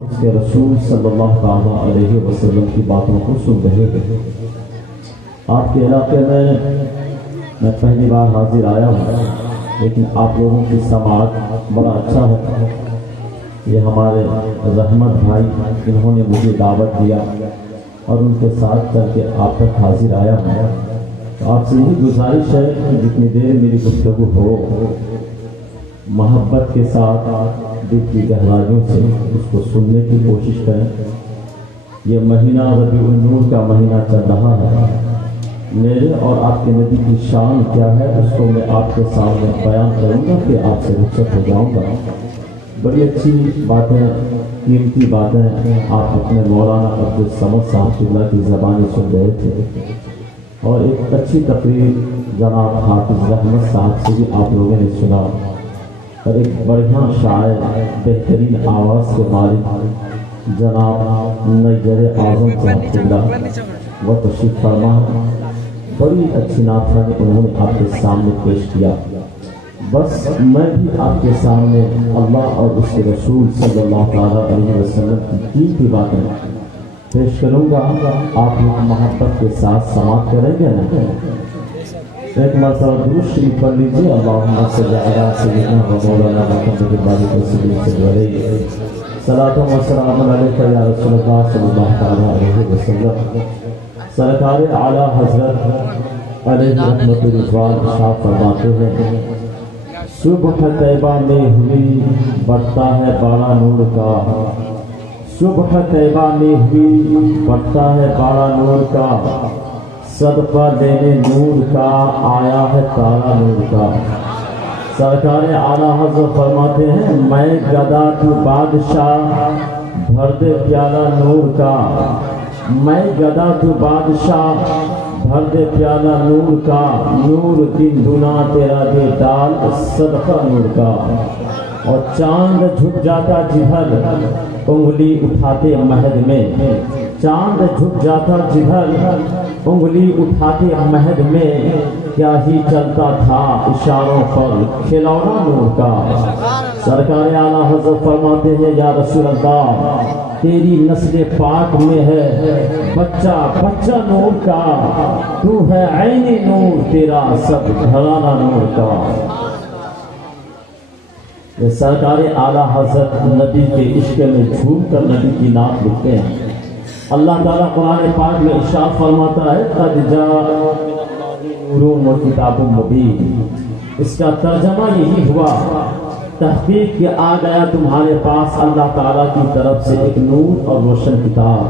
اس کے رسول صلی اللہ علیہ وسلم کی باتوں کو سن رہے ہیں۔ آپ کے علاقے میں پہلی بار حاضر آیا ہوں، لیکن آپ لوگوں کی سماعت بڑا اچھا ہے۔ یہ ہمارے رحمت بھائی انہوں نے مجھے دعوت دیا اور ان کے ساتھ چل کے آپ تک حاضر آیا ہوں۔ تو آپ سے یہی گزارش ہے کہ جتنی دیر میری گفتگو ہو محبت کے ساتھ دل کی گہرائیوں سے اس کو سننے کی کوشش کریں۔ یہ مہینہ ربیع النور کا مہینہ چل رہا ہے۔ میرے اور آپ کے نبی کی شان کیا ہے اس کو میں آپ کے سامنے بیان کروں گا کہ آپ سے رخصت ہو جاؤں گا۔ بڑی اچھی باتیں، قیمتی باتیں آپ اپنے مولانا عبدالصمد صاحب اللہ کی زبانی سن رہے تھے، اور ایک اچھی تقریر جناب حافظ رحمت صاحب سے بھی آپ لوگوں نے سنا، اور ایک بڑھیا شاعر بہترین آواز کے مالک جناب نیجر اعظم صاحب اللہ وہ تشریف فرما، بڑی اچھی نعت انہوں نے آپ کے سامنے پیش کیا۔ بس میں بھی آپ کے سامنے اللہ اور اس کے رسول صلی اللہ علیہ وسلم کی قیمتی باتیں پیش کروں گا۔ آپ لوگ محبت کے ساتھ سماعت کریں گے نا؟ ایک مرتبہ درود شریف پڑھ لیجیے۔ اللہم صلی علی سیدنا و مولانا محمد بارک وسلم علیہ، صلاۃ و سلام علیک یا رسول اللہ صلی اللہ علیہ وسلم۔ سرکار اعلیٰ حضرت علیہ رحمت رضوان ارشاد فرماتے ہیں، صبح طیبہ میں ہوئی بڑھتا ہے باڑا نور کا، صبح طیبہ میں ہوئی بڑھتا ہے باڑا نور کا، صدقہ دینے نور کا آیا ہے تارا نور کا۔ سرکار اعلیٰ حضرت فرماتے ہیں، میں گدا تو بادشاہ بھر دے پیالہ نور کا، میں گدا تو بادشاہ بھر دے پیالہ نور کا، نور دن دنا تیرا دے ڈال صدقہ نور کا۔ اور چاند جھک جاتا جدھر انگلی اٹھاتے مہد میں، چاند جھک جاتا جدھر انگلی اٹھاتے مہد میں، کیا ہی چلتا تھا اشاروں پر کھلونا نور کا۔ سرکار اعلیٰ حضرت فرماتے ہیں، یا رسول اللہ تیری نسل پاک میں ہے بچہ بچہ نور کا، تو ہے عین نور تیرا سب گھرانہ نور کا۔ یہ سرکار اعلیٰ حضرت نبی کے عشق میں جھوم کر نبی کی نعت لکھتے ہیں۔ اللہ تعالیٰ قرآن پاک میں ارشاد فرماتا ہے، قد جاء نور و کتاب مبین۔ اس کا ترجمہ یہی ہوا، تحقیق کہ آ گیا تمہارے پاس اللہ تعالیٰ کی طرف سے ایک نور اور روشن کتاب۔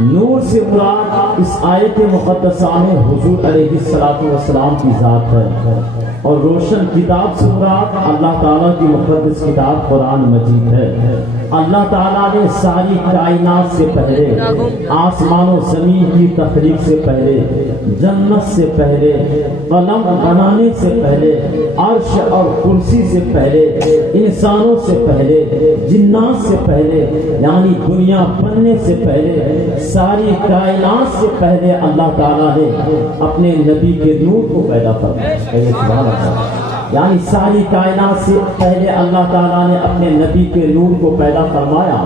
نور سے مراد اس آیت مقدسہ میں حضور علیہ السلام کی ذات ہے، اور روشن کتاب سے مراد اللہ تعالیٰ کی مقدس کتاب قرآن مجید ہے۔ اللہ تعالیٰ نے ساری کائنات سے پہلے، آسمان و زمین کی تخلیق سے پہلے، جنت سے پہلے، قلم بنانے سے پہلے، عرش اور کرسی سے پہلے، انسانوں سے پہلے، جنات سے پہلے، یعنی دنیا بننے سے پہلے، ساری کائنات سے پہلے اللہ تعالیٰ نے اپنے نبی کے نور کو پیدا فرمایا۔ یعنی ساری کائنات سے پہلے اللہ تعالیٰ نے اپنے نبی کے نور کو پیدا فرمایا۔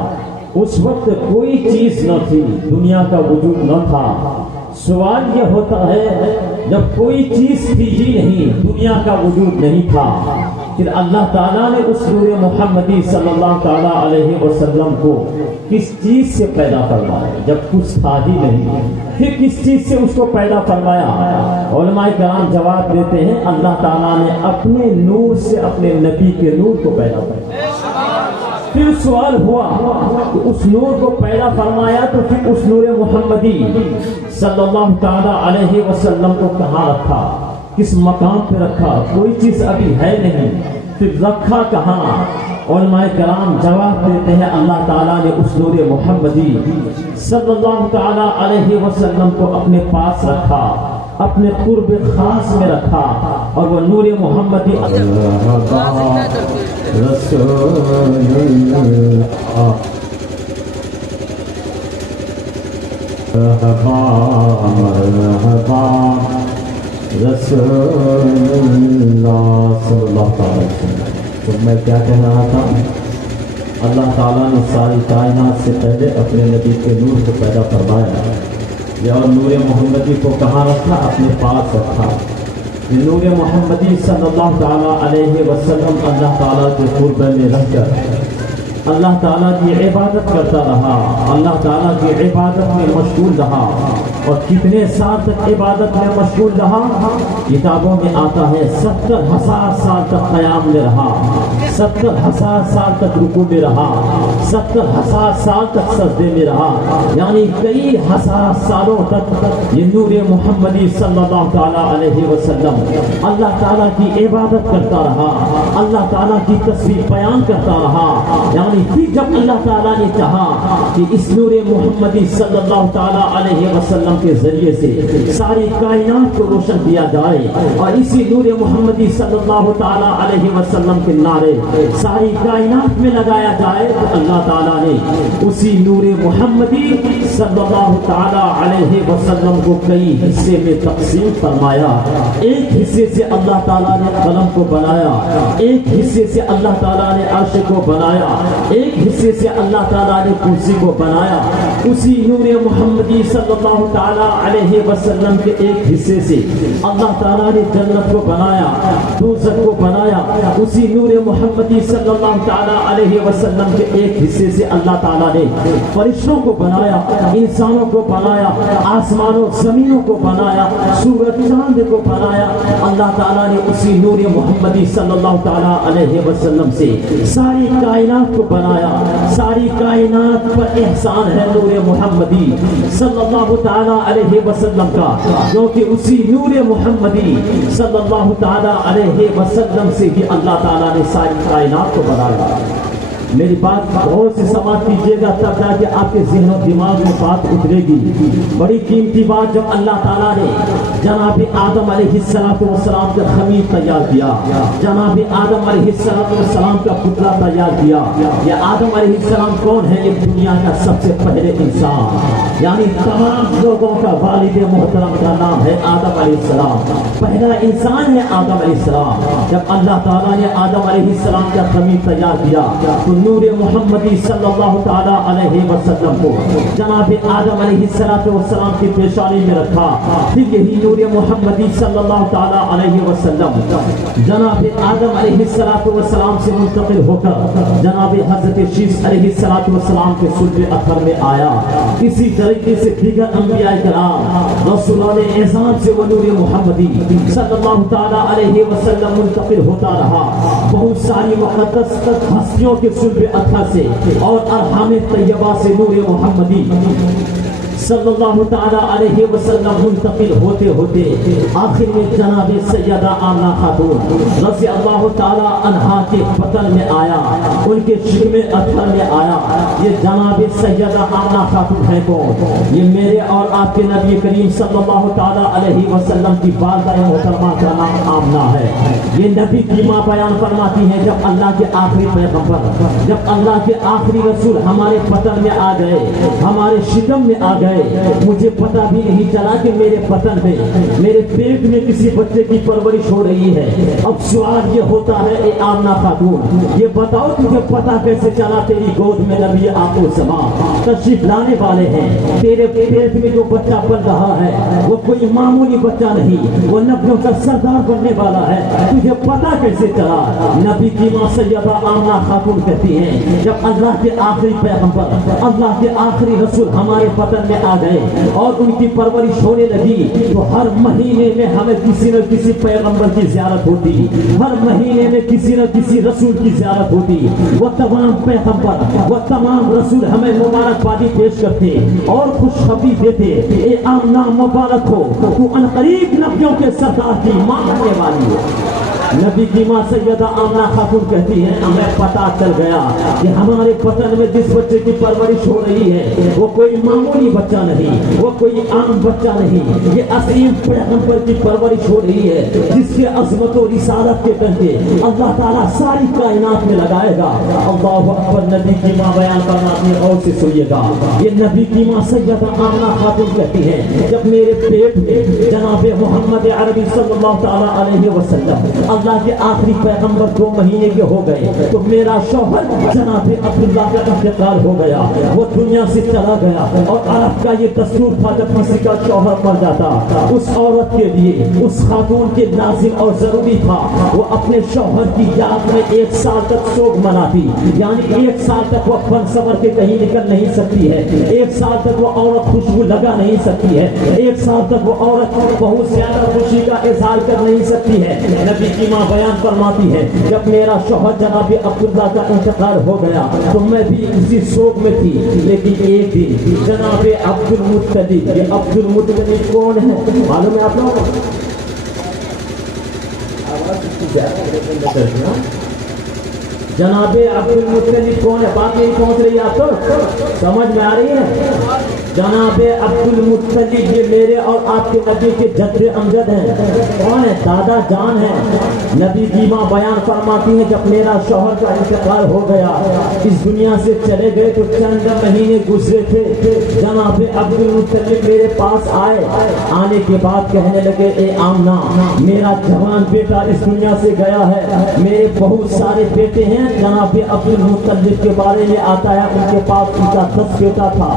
اس وقت کوئی چیز نہ تھی، دنیا کا وجود نہ تھا۔ سوال یہ ہوتا ہے، جب کوئی چیز تھی ہی نہیں، دنیا کا وجود نہیں تھا، پھر اللہ تعالیٰ نے اس نور محمدی صلی اللہ تعالیٰ علیہ وسلم کو کس چیز سے پیدا فرمایا؟ جب کچھ تھا ہی نہیں، پھر کس چیز سے اس کو پیدا فرمایا؟ علماء کرام جواب دیتے ہیں، اللہ تعالیٰ نے اپنے نور سے اپنے نبی کے نور کو پیدا فرمایا۔ پھر سوال ہوا کہ اس نور کو پیدا فرمایا تو پھر اس نور محمدی صلی اللہ تعالیٰ علیہ وسلم کو کہاں رکھا، کس مقام پہ رکھا؟ کوئی چیز ابھی ہے نہیں، پھر رکھا کہاں؟ علماء کرام جواب دیتے ہیں، اللہ تعالیٰ نے اس نور محمدی صلی اللہ تعالیٰ علیہ وسلم کو اپنے پاس رکھا، اپنے قرب خاص میں رکھا، اور وہ نور محمدی رسول مرحبا رسول اللہ صلی اللہ علیہ وسلم۔ تو میں کیا کہہ رہا تھا؟ اللہ تعالیٰ نے ساری کائنات سے پہلے اپنے نبی کے نور کو پیدا فرمایا اور نور محمدی کو کہاں رکھا؟ اپنے پاس رکھا۔ یہ نور محمدی صلی اللہ تعالیٰ علیہ وسلم اللہ تعالیٰ کے قرب میں رہ کر اللہ تعالیٰ کی عبادت کرتا رہا، اللہ تعالیٰ کی عبادت میں مشغول رہا، اور کتنے سال تک عبادت میں مشغول رہا؟ کتابوں میں آتا ہے 70,000 سال تک قیام میں رہا، 70,000 سال تک رکوع میں رہا، 70,000 سال تک سجدے میں رہا، یعنی کئی ہزار سالوں تک یہ نور محمدی صلی اللہ تعالیٰ علیہ وسلم اللہ تعالیٰ کی عبادت کرتا رہا، اللہ تعالیٰ کی تسبیح بیان کرتا رہا۔ یعنی پھر جب اللہ تعالیٰ نے چاہا کہ اس نور محمدی صلی اللہ تعالیٰ علیہ وسلم کے ذریعے سے ساری کائنات کو روشن کیا جائے اور اسی نور محمدی صلی اللہ تعالیٰ علیہ وسلم کے نعرے ساری کائنات میں لگایا جائے، تو اللہ تعالیٰ نے اسی نور محمدی صلی اللہ تعالیٰ علیہ وسلم کو کئی حصے میں تقسیم فرمایا۔ ایک حصے سے اللہ تعالیٰ نے قلم کو بنایا، ایک حصے سے اللہ تعالیٰ نے عرش کو بنایا، ایک حصے سے اللہ تعالیٰ نے کرسی کو بنایا۔ اسی نور محمدی صلی اللہ تعالیٰ علیہ وسلم کے ایک حصے سے اللہ تعالیٰ نے جنت کو بنایا، دوزخ کو بنایا۔ اسی نور محمدی صلی اللہ تعالیٰ علیہ وسلم کے ایک حصے سے اللہ تعالیٰ نے فرشتوں کو بنایا، انسانوں کو بنایا، آسمانوں زمینوں کو بنایا، سورج چاند کو بنایا۔ اللہ تعالیٰ نے اسی نور محمدی صلی اللہ تعالیٰ علیہ وسلم سے ساری کائنات کو بنایا۔ ساری کائنات پر احسان ہے نور محمدی صلی اللہ تعالیٰ علیہ وسلم کا، کیونکہ اسی نور محمدی صلی اللہ تعالیٰ علیہ وسلم سے ہی اللہ تعالیٰ نے ساری کائنات کو بنایا۔ میری بات غور سے سماعت کیجیے گا، تب جا کے آپ کے ذہن و دماغ میں بات اترے گی۔ بڑی قیمتی بات، جب اللہ تعالیٰ نے جناب آدم علیہ السلام کا خمیر تیار کیا، جناب آدم علیہ السلام کا پتلا تیار کیا۔ یہ آدم علیہ السلام کون ہے؟ یہ دنیا کا سب سے پہلے انسان، یعنی تمام لوگوں کا والد محترم کا نام ہے آدم علیہ السلام، پہلا انسان ہے آدم علیہ السلام۔ جب اللہ تعالیٰ نے آدم علیہ السلام کا خمیر تیار کیا تو نور محمدی صلی اللہ تعالیٰ علیہ وسلم کو جناب آدم علیہ السلام کی پیشانی میں رکھا۔ پھر یہی نور محمدی صلی اللہ تعالیٰ علیہ وسلم جناب آدم علیہ السلام سے منتقل ہو کر جناب حضرت شیس علیہ السلام کے صلب اطہر میں آیا۔ اسی طریقے سے دیگر انبیاء کرام رسولان اعظام سے وہ نور محمدی صلی اللہ تعالیٰ علیہ وسلم منتقل ہوتا رہا۔ بہت ساری مقدس ہستیوں کے صلب اطہر سے اور ارحام طیبہ سے نور محمدی صلی اللہ تعالیٰ علیہ وسلم منتقل ہوتے ہوتے آخر میں جناب سیدہ آمنہ خاتون رضی اللہ تعالیٰ عنہا کے بطن میں آیا، ان کے شکم اطہر میں آیا۔ یہ جناب سیدہ آمنہ خاتون ہے کون؟ یہ میرے اور آپ کے نبی کریم صلی اللہ تعالیٰ علیہ وسلم کی والدہ محترمہ کا نام آمنہ ہے۔ یہ نبی کی ماں بیان فرماتی ہے، جب اللہ کے آخری پیغمبر، جب اللہ کے آخری رسول ہمارے بطن میں آ گئے، ہمارے شکم میں آ گئے، مجھے پتہ بھی نہیں چلا کہ میرے بطن میں، میرے پیٹ میں کسی بچے کی پرورش ہو رہی ہے۔ اب سوال یہ ہوتا ہے، اے آمنہ خاتون، یہ بتاؤ تجھے پتہ کیسے چلا تیری گود میں نبی آخر الزمان تشریف لانے والے ہیں؟ تیرے پیٹ میں جو بچہ پل رہا ہے وہ کوئی معمولی بچہ نہیں، وہ نبیوں کا سردار بننے والا ہے، تجھے پتہ کیسے چلا؟ نبی کی ماں سیدہ آمنہ خاتون کہتی ہیں، جب اللہ کے آخری پیغمبر، اللہ کے آخری رسول ہمارے بطن میں آ گئے اور ان کی پرورش ہونے لگی، تو ہر مہینے میں ہمیں کسی نہ کسی پیغمبر کی زیارت ہوتی، ہر مہینے میں کسی نہ کسی رسول کی زیارت ہوتی۔ وہ تمام پیغمبر، وہ تمام رسول ہمیں مبارکبادی پیش کرتے اور خوشخبری دیتے، اے آمنہ مبارک ہو، تو عنقریب نبیوں کے سردار کی ماں بننے والی ہے۔ نبی کی ماں سیدہ آمنہ خاتون کہتی ہے، ہمیں پتہ چل گیا کہ ہمارے بطن میں جس بچے کی پرورش ہو رہی ہے وہ کوئی معمولی بچہ نہیں، وہ کوئی عام بچہ نہیں، یہ عظیم پیغمبر کی پرورش ہو رہی ہے، جس کے عظمت و رسالت کے ڈنکے اللہ تعالیٰ ساری کائنات میں لگائے گا۔ اللہ اکبر۔ نبی کی ماں بیان کرنا اور سے سنیے گا، یہ نبی کی ماں سیدہ آمنہ خاتون کہتی ہے، جب میرے پیٹ میں جناب محمد عربی صلی اللہ تعالیٰ علیہ وسلم اللہ کے آخری پیغمبر 2 مہینے کے ہو گئے تو میرا شوہر جناب عبداللہ کا انتقال ہو گیا، وہ دنیا سے چلا گیا۔ اور عرب کا یہ دستور تھا جب کسی کا شوہر مر جاتا اس عورت کے لیے، اس خاتون کے لازم اور ضروری تھا وہ اپنے شوہر کی یاد میں 1 سال تک سوگ مناتی، یعنی 1 سال تک وہ فن سور کے کہیں نکل نہیں سکتی ہے، 1 سال تک وہ عورت خوشبو لگا نہیں سکتی ہے، 1 سال تک وہ عورت بہت زیادہ خوشی کا اظہار کر نہیں سکتی ہے۔ نبی کی ماں بیان فرماتی ہے جب میرا شوہر جناب عبداللہ کا انتقال ہو گیا تو میں بھی اسی سوگ میں تھی، لیکن ایک دن جناب عبد المطلب، یہ عبد المطلب کون ہے معلوم ہے آپ لوگوں کو؟ جناب عبد المطلب کون ہے؟ بات نہیں پہنچ رہی آپ کو؟ سمجھ میں آ رہی ہے؟ جناب عبد المطلب یہ میرے اور آپ کے نبی کے جد امجد ہیں۔ کون ہے؟ دادا جان ہیں۔ نبی کی ماں بیان فرماتی ہے جب میرا شوہر کا انتقال ہو گیا، اس دنیا سے چلے گئے تو چند مہینے گزرے تھے، جناب عبد المطلب میرے پاس آئے، آنے کے بعد کہنے لگے اے آمنہ میرا جوان بیٹا اس دنیا سے گیا ہے، میرے بہت سارے بیٹے ہیں۔ جناب عبد المطلب کے بارے میں آتا ہے ان کے پاس ان کا 10 بیٹا تھا۔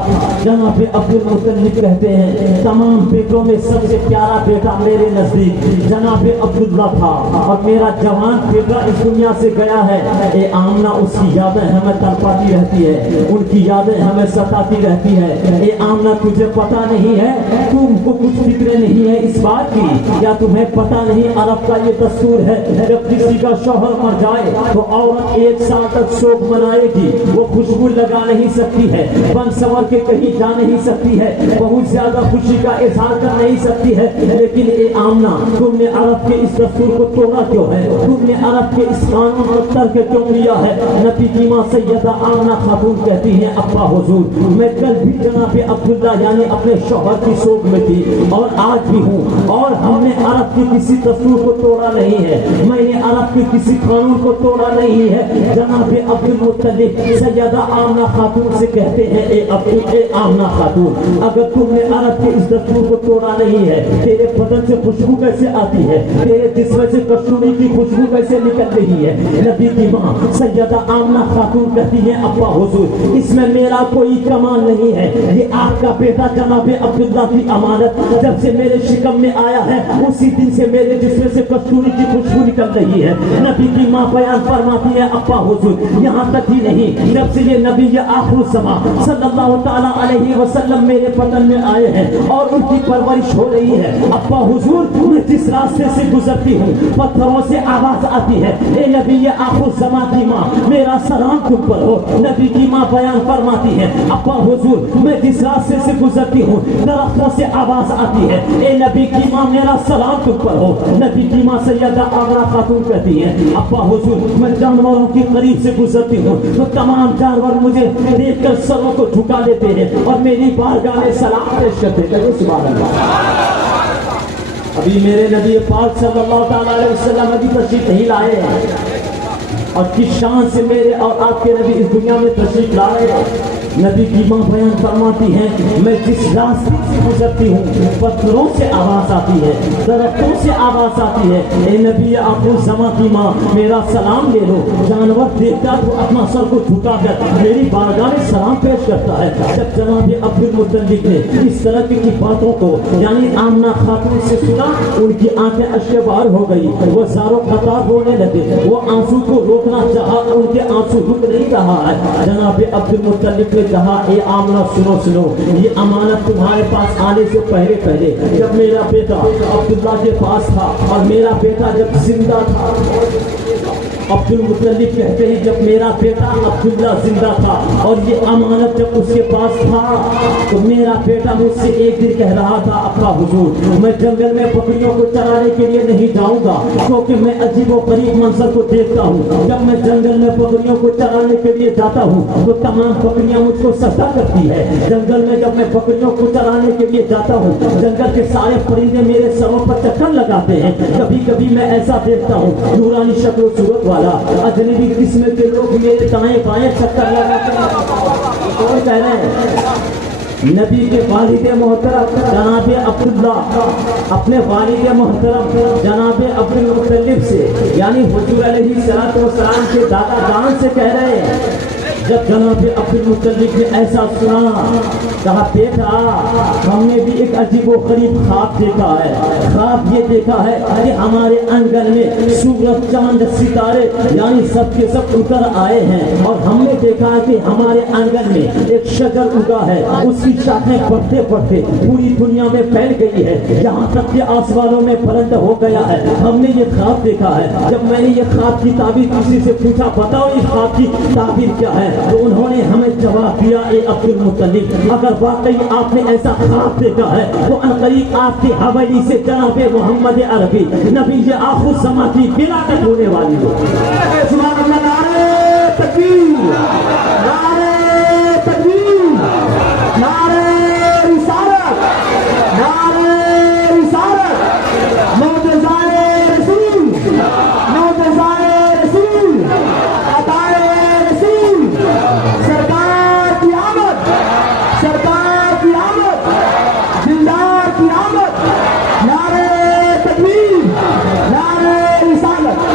جناب عبد المطلب کہتے ہیں تمام بیٹوں میں سب سے پیارا بیٹا میرے نزدیک جناب عبداللہ تھا، اور میرا جوان بیٹا اس دنیا سے گیا ہے۔ اے آمنہ اس کی یادیں ہمیں تڑپاتی رہتی ہے، ان کی یادیں ہمیں ستاتی رہتی ہے۔ اے آمنہ تجھے پتا نہیں ہے، تم کو کچھ فکر نہیں ہے اس بات کی، یا تمہیں پتا نہیں عرب کا یہ دستور ہے جب کسی کا شوہر مر جائے تو عورت 1 سال تک سوگ منائے گی، وہ خوشبو لگا نہیں سکتی ہے، بن سور کے کہیں جا نہیں سکتی ہے، بہت زیادہ خوشی کا اظہار کر نہیں سکتی ہے۔ لیکن اے آمنہ تم نے عرب کے اس دستور کو توڑا کیوں ہے؟ تم نے عرب کے اس قانون کو ترک کیوں لیا ہے؟ نبی کی ماں سیدہ آمنہ خاتون کہتی ہیں ابا حضور میں کل بھی جناب عبداللہ یعنی اپنے شوہر کی سوگ میں تھی اور آج بھی ہوں، اور ہم نے عرب کے کسی دستور کو توڑا نہیں ہے، میں نے عرب کے کسی قانون کو توڑا نہیں ہے۔ جناب عبد المطلب سیدہ آمنہ خاتون سے کہتے ہیں اے آمنہ خاتون اگر تم نے عرب کے اس دستور کو توڑا نہیں ہے، تیرے بدن سے خوشبو کیسے آتی ہے، تیرے جسم سے کستوری کی خوشبو کیسے نکل رہی ہے؟ نبی کی ماں سیدہ آمنہ خاتون کہتی ہے ابا حضور اس میں میرا کوئی کمال نہیں ہے، یہ آپ کا بیٹا جناب عبداللہ کی امانت جب سے میرے شکم میں آیا ہے اسی دن سے میرے جسم سے کستوری کی خوشبو نکل رہی ہے۔ نبی کی ماں بیان فرماتی ہے ابا حضور یہاں تک ہی نہیں، جب سے یہ نبی آخر الزمان صلی اللہ تعالیٰ علیہ وسلم میرے بدن میں آئے ہیں اور ان کی پرورش ہو رہی ہے، ابا حضور میں جس راستے سے گزرتی ہوں پتھروں سے آواز آتی ہے اے نبی آخر الزمان کی ماں میرا سلام تم پر ہو۔ نبی کی ماں بیان فرماتی ہے ابا حضور میں جس راستے سے گزرتی ہوں درختوں سے آواز آتی ہے اے نبی کی ماں میرا سلام تم پر ہو۔ نبی کی ماں سیدہ آمنہ خاتون کہتی ہے ابا حضور میں جانوروں کے قریب سے گزرتی ہوں تو تمام جانور مجھے دیکھ کر سروں کو جھکا لیتے ہیں اور میری بارگاہ میں سلام پیش کرتے ہیں۔ سبحان اللہ۔ ابھی میرے نبی پاک صلی اللہ تعالیٰ علیہ وسلم ابھی تشریف نہیں لائے ہیں اور کس شان سے میرے اور آپ کے نبی اس دنیا میں تشریف لائے ہیں۔ نبی کی ماں بیان فرماتی ہے میں جس راستے سے گزرتی ہوں پتھروں سے آواز آتی ہے، درختوں سے آواز آتی ہے اے نبی آخر الزمان کی ماں میرا سلام لے لو۔ جانور دیکھتا تو اپنا سر کو جھکا کر میری بارگاہ میں سلام پیش کرتا ہے۔ جب جناب عبد المطلب نے اس طرح کی باتوں کو یعنی آمنہ خاتون سے سنا ان کی آنکھیں اشک بار ہو گئی، وہ زاروں قطار رونے لگے، وہ آنسو کو روکنا چاہا ان کے آنسو رک نہیں رہا ہے۔ جناب عبد المطلب نے کہا اے آمنہ سنو یہ امانت تمہارے پاس آنے سے پہلے جب میرا بیٹا عبداللہ کے پاس تھا اور میرا بیٹا جب زندہ تھا، عبد المطلب کہتے ہیں جب میرا بیٹا عبداللہ زندہ تھا اور یہ امانت جب اس کے پاس تھا تو میرا بیٹا مجھ سے ایک دن کہہ رہا تھا ابا حضور میں جنگل میں بکریوں کو چرانے کے لیے نہیں جاؤں گا کیونکہ میں عجیب و غریب منظر کو دیکھتا ہوں، جب میں جنگل میں بکریوں کو چرانے کے لیے جاتا ہوں تو تمام بکریاں مجھ کو سجدہ کرتی ہے۔ جنگل میں جب میں بکریوں کو چرانے کے لیے جاتا ہوں جنگل کے سارے پرندے میرے سروں پر چکر لگاتے ہیں، کبھی کبھی میں ایسا دیکھتا ہوں نورانی شکل و صورت والا اجنبی قسم کے لوگ میرے دائیں بائیں چکر لگاتے ہیں۔ کون کہہ رہے ہیں؟ نبی کے والد محترم جناب عبداللہ اپنے والد محترم جناب عبدالمطلب سے یعنی حضور علیہ السلام کے دادا جان سے کہہ رہے ہیں، جب جناب عبدالمطلب نے ایسا سنا کہا بیٹا ہم نے بھی ایک عجیب و غریب خواب دیکھا ہے، خواب یہ دیکھا ہے کہ ہمارے آنگن میں سورج چاند ستارے یعنی سب کے سب اتر آئے ہیں، اور ہم نے دیکھا ہے کہ ہمارے آنگن میں ایک شجر اگا ہے، اس کی شاخیں بڑھتے بڑھتے پوری دنیا میں پھیل گئی ہے، یہاں تک کہ آسمانوں میں بلند ہو گیا ہے۔ ہم نے یہ خواب دیکھا ہے۔ جب میں نے یہ خواب کی تعبیر کسی سے پوچھا بتاؤ اس خواب کی تعبیر کیا ہے، تو انہوں نے ہمیں جواب دیا اے عبدالمطلب اگر واقعی آپ نے ایسا خواب دیکھا ہے تو عنقریب آپ کی حویلی سے جناب محمد عربی نبی آخر الزماں کی ولادت ہونے والی ہو۔ سبحان اللہ، نعرہ تکبیر، نعرہ تکبیر، نعرہ رسالت، نعرہ رسالت، معجزۂ رسول، معجزۂ رسول، عطائے رسول، سرکار کی آمد، سرکار کی آمد، دلدار کی آمد، نعرہ تکبیر، نعرہ رسالت۔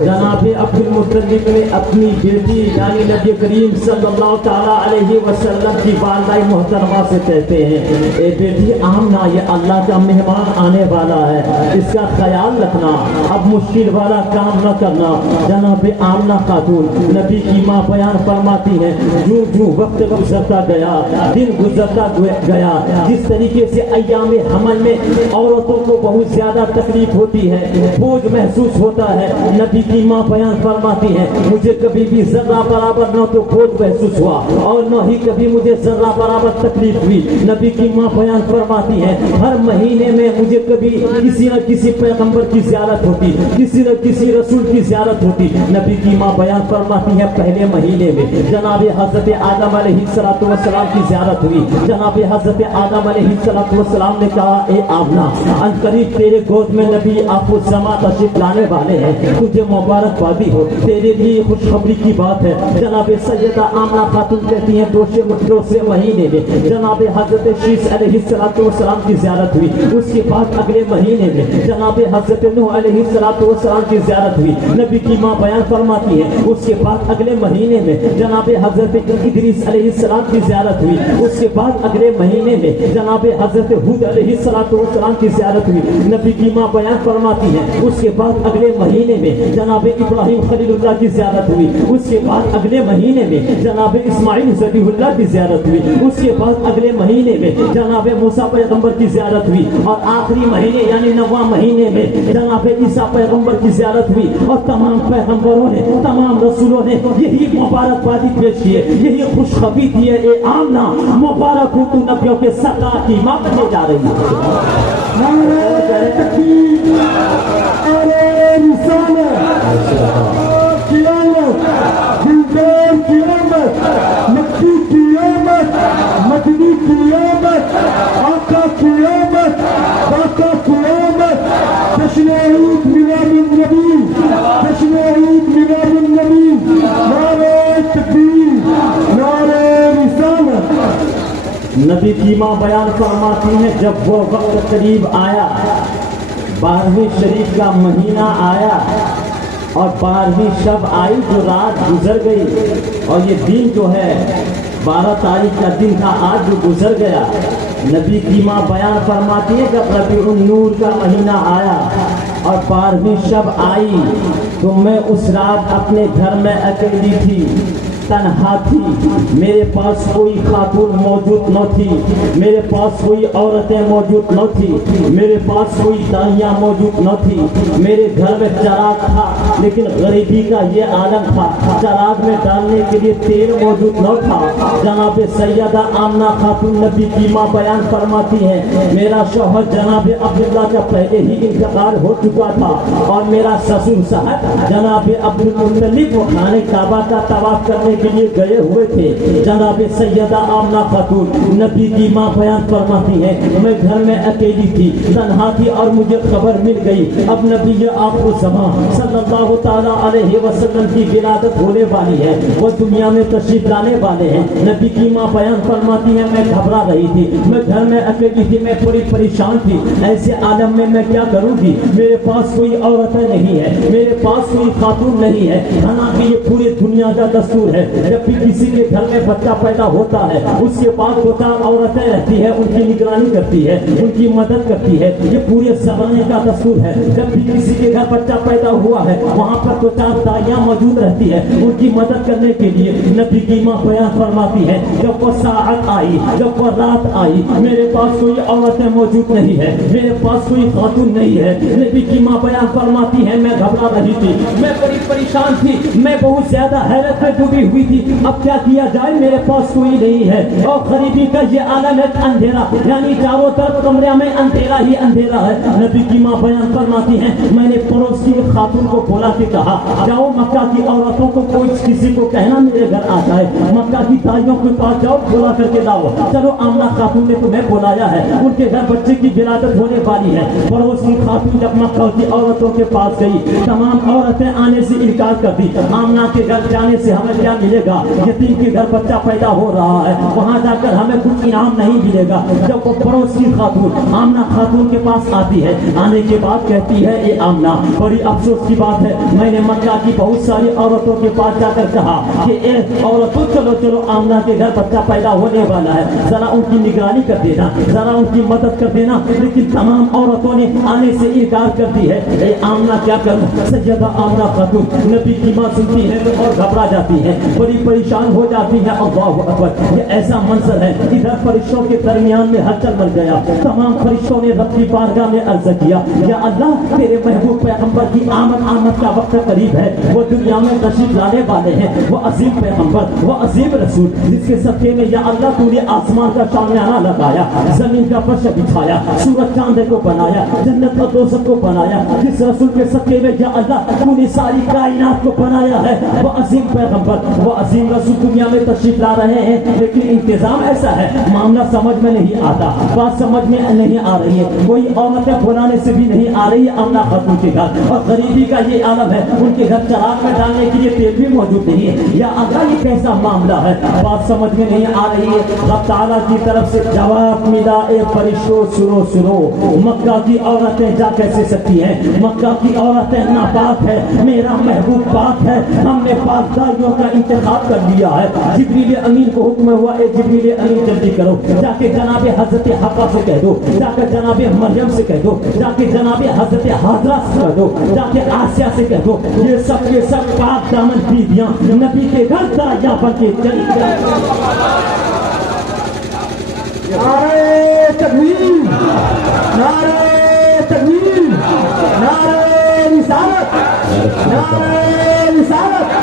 جناب عبدالمطلب نے اپنی بیٹی یعنی نبی کریم صلی اللہ تعالیٰ علیہ وسلم کی والدہ محترمہ سے کہتے ہیں اے بیٹی آمنہ یہ اللہ کا مہمان آنے والا ہے، اس کا خیال رکھنا، اب مشکل والا کام نہ کرنا۔ جناب آمنہ خاتون نبی کی ماں بیان فرماتی ہیں جو جو وقت گزرتا گیا، دن گزرتا گیا، جس طریقے سے ایام حمل میں عورتوں کو بہت زیادہ تکلیف ہوتی ہے، بوجھ محسوس ہوتا ہے، نبی کی ماں بیان فرماتی ہیں مجھے کبھی بھی ذرہ برابر نہ تو بوجھ محسوس ہوا اور نہ ہی کبھی مجھے ذرہ برابر تکلیف ہوئی۔ نبی کی ماں بیان فرماتی ہیں ہر مہینے میں مجھے کبھی کسی نہ کسی پیغمبر کی زیارت ہوتی، کسی نہ کسی رسول کی زیارت ہوتی۔ نبی کی ماں بیان فرماتی ہے پہلے مہینے میں جناب حضرت آدم علیہ السلام کی زیارت ہوئی۔ جناب حضرت آدم علیہ السلام نے کہا اے آمنہ عنقریب تیرے گود میں نبی آخر الزماں تشریف لانے والے ہیں، تجھے مبارکبادی ہو، تیرے لیے خوشخبری کی بات ہے۔ جناب سیدہ آمنہ خاتون کہتی ہیں دوسرے مہینے میں جناب حضرت شیش علیہ السلام کی زیارت ہوئی، اس کے بعد اگلے مہینے میں جناب حضرت نوح علیہ السلام کی زیارت ہوئی۔ نبی کی ماں بیان فرماتی ہے اس کے بعد اگلے مہینے میں جناب حضرت ادریس علیہ السلام کی زیارت ہوئی، اس کے بعد اگلے مہینے میں جناب حضرت ہود علیہ السلام کی زیارت ہوئی۔ نبی کی ماں بیان فرماتی ہے اس کے بعد اگلے مہینے میں جناب ابراہیم خلیل اللہ کی زیارت ہوئی، اس کے بعد اگلے مہینے میں جناب اسماعیل ذبیح اللہ کی زیارت ہوئی، اس کے بعد اگلے مہینے میں جناب موسیٰ پیغمبر کی زیارت ہوئی، اور آخری مہینے یعنی 9واں مہینے میں جناب عیسیٰ پیغمبر کی زیارت ہوئی۔ اور تمام پیغمبروں نے تمام رسولوں نے یہی مبارکبادی پیش کی ہے، یہی خوشخبری دی ہے اے آمنہ مبارک ہو تو نبیوں کے سردار کی ماں بننے جا رہی ہے۔ نعرہ تکبیر، نعرہ رسالت، قیامت، دلدار کی آمد، مکی کی آمد، مدنی کی آمد، آقا کی آمد، باقا کی آمد، جشن عید میلاد النبی، جشن عید میلاد النبی، نعرہ تکبیر، نعرہ رسالت۔ نبی کی ماں بیان فرماتی ہیں جب وہ وقت قریب آیا، 12ویں شریف کا مہینہ آیا اور 12ویں شب آئی جو رات گزر گئی، اور یہ دن جو ہے 12 تاریخ کا دن تھا آج جو گزر گیا۔ نبی کی ماں بیان فرماتی ہے جب ربیع النور کا مہینہ آیا اور 12ویں شب آئی تو میں اس رات اپنے گھر میں اکیلی تھی، تنہا تھی، میرے پاس کوئی خاتون موجود نہ تھی، میرے پاس کوئی عورتیں موجود نہ تھی، میرے پاس کوئی دانیاں موجود نہ تھی، میرے گھر میں چراغ تھا لیکن غریبی کا یہ عالم تھا، چراغ میں ڈالنے کے لیے تیل موجود نہ تھا۔ جناب سیدہ آمنہ خاتون نبی کی ماں بیان فرماتی ہے میرا شوہر جناب عبداللہ کا پہلے ہی انتقال ہو چکا تھا، اور میرا سسر صاحب جناب عبدالمطلب وہ خانہ کعبہ کا طواف کرنے کے لیے گئے ہوئے تھے جناب سیدہ آمنہ خاتون نبی کی ماں بیان فرماتی ہے میں گھر میں اکیلی تھی تنہا تھی اور مجھے خبر مل گئی اب نبی آخر الزمان صلی اللہ تعالی علیہ وسلم کی ولادت ہونے والی ہے وہ دنیا میں تشریف لانے والے ہیں نبی کی ماں بیان فرماتی ہے میں گھبرا رہی تھی میں گھر میں اکیلی تھی میں تھوڑی پریشان تھی ایسے عالم میں کیا کروں گی میرے پاس کوئی عورتیں نہیں ہے میرے پاس کوئی خاتون نہیں ہے حالانکہ یہ پوری دنیا کا دستور ہے جب بھی کسی کے گھر میں بچہ پیدا ہوتا ہے اس کے بعد دو چار عورتیں رہتی ہے ان کی نگرانی کرتی ہے ان کی مدد کرتی ہے یہ پورے زمانے کا دستور ہے جب بھی کسی کے گھر بچہ پیدا ہوا ہے وہاں پر دو چار دائیاں موجود رہتی ہے ان کی مدد کرنے کے لیے نبی کی ماں بیان فرماتی ہے جب وہ ساعت آئی جب وہ رات آئی میرے پاس کوئی عورتیں موجود نہیں ہے میرے پاس کوئی خاتون نہیں ہے نبی کی ماں بیان فرماتی ہے میں گھبرا رہی تھی میں بڑی پریشان تھی میں بہت زیادہ حیرت میں ڈوبی ہوئی تھی اب کیا کیا جائے میرے پاس کوئی نہیں ہے اور غریبی کا یہ عالم ہے اندھیرا یعنی چاروں طرف کمرے میں اندھیرا ہی اندھیرا ہے نبی کی ماں بیان فرماتی ہے میں نے پڑوس کی خاتون کو بولا کہ کہا جاؤ مکہ کی عورتوں کو کوئی کسی کو کہنا میرے گھر آ جائے مکہ کی تائیوں کے پاس جاؤ بلا کر کے لاؤ چلو آمنہ خاتون نے تمہیں بلایا ہے ان کے گھر بچے کی ولادت ہونے والی ہے پڑوس کی خاتون جب مکہ کی عورتوں کے پاس گئی تمام عورتیں آنے سے انکار کر دی آمنہ کے گھر جانے سے ہمیں کیا ملے گا یتیم کے گھر بچہ پیدا ہو رہا ہے وہاں جا کر ہمیں کچھ انعام نہیں ملے گا جب وہ پڑوس کی خاتون آمنہ خاتون کے پاس آتی ہے آنے کے بعد کہتی ہے اے آمنہ بڑی افسوس کی بات ہے میں نے مکہ کی بہت ساری عورتوں کے پاس جا کر کہا کہ اے عورتوں چلو چلو آمنہ کے گھر بچہ پیدا ہونے والا ہے ذرا ان کی نگرانی کر دینا ذرا ان کی مدد کر دینا لیکن تمام عورتوں نے آنے سے انکار کر دی ہے اے آمنہ کیا کروں سیدہ آمنہ خاتون نبی کی ماں سنتی ہے اور گھبرا جاتی ہے بڑی پریشان ہو جاتی ہے اللہ اکبر یہ ایسا منظر ہے ادھر فرشتوں کے درمیان میں ہلچل مچ گیا تمام فرشتوں نے رب کی بارگاہ میں عرض کیا یا اللہ تیرے محبوب پیغمبر کی آمد کا وقت قریب ہے وہ دنیا میں تشریف لانے والے ہیں وہ عظیم پیغمبر وہ عظیم رسول جس کے صدقے میں یا اللہ تو نے آسمان کا شامیانہ لگایا زمین کا فرش بچھایا سورج چاند کو بنایا جنت اور دوزخ کو بنایا جس رسول کے صدقے میں یا اللہ تو نے ساری کائنات کو بنایا ہے وہ عظیم پیغمبر وہ عظیم رسول دنیا میں تشریف لا رہے ہیں لیکن انتظام ایسا ہے معاملہ سمجھ میں نہیں آتا بات سمجھ میں نہیں آ رہی ہے کوئی عورتیں بلانے سے بھی نہیں آ رہی ہے آمنہ خاتون کے گھر اور غریبی کا یہ عالم ہے ان کے گھر چراغ میں ڈالنے کے لیے تیل بھی موجود نہیں ہے یا اللہ یہ کیسا معاملہ ہے بات سمجھ میں نہیں آ رہی ہے رب تعالیٰ کی طرف سے جواب ملا اے فرشتوں سنو سنو مکہ کی عورتیں جا کیسے سکتی ہیں مکہ کی عورتیں ناپاک ہے میرا محبوب پاک ہے ہم نے پاکداریوں کا انتخاب کر لیا ہے جبریل امین کو حکم ہوا اے جبریل امین جلدی کرو جا کے جناب حضرت حوا سے کہہ دو جا کے جناب مریم سے کہہ دو جا کے جناب حضرت حاضرہ سے کہہ دو جا کے آسیہ سے کہہ دو یہ سب پاک دامن بیویاں نبی کے گھر داعیاں بن کے چلی جائیں نعرہ تکبیر نعرہ تکبیر نعرہ رسالت نعرہ رسالت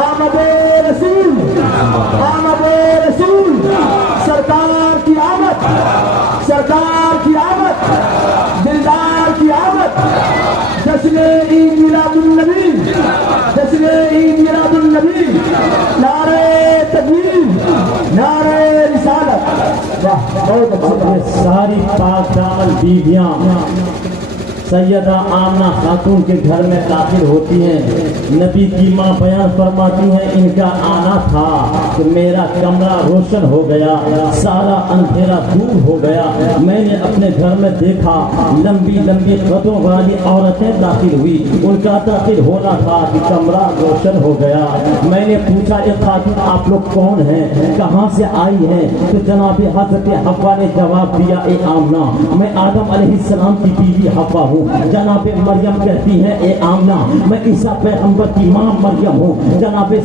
آمد رسول آمد رسول سرکار کی آمد سرکار کی آمد دلدار کی آمد جشن عید میلاد النبی جشن عید میلاد النبی نعرہ تکبیر نعرہ رسالت بہت اچھا ساری پاک دامن بیویاں سیدہ آمنہ خاتون کے گھر میں داخل ہوتی ہیں نبی کی ماں بیان فرماتی ہیں ان کا آنا تھا کہ میرا کمرہ روشن ہو گیا سارا اندھیرا دور ہو گیا میں نے اپنے گھر میں دیکھا لمبی لمبی قدوں والی عورتیں داخل ہوئی ان کا داخل ہونا تھا کہ کمرہ روشن ہو گیا میں نے پوچھا اے خاتون آپ لوگ کون ہیں کہاں سے آئی ہیں تو جناب حضرت حوا نے جواب دیا اے آمنہ میں آدم علیہ السلام کی بیوی حوا ہوں جناب مریم کہتی ہے اے آمنہ میں عیسیٰ پیغمبر کی ماں مریم ہوں جناب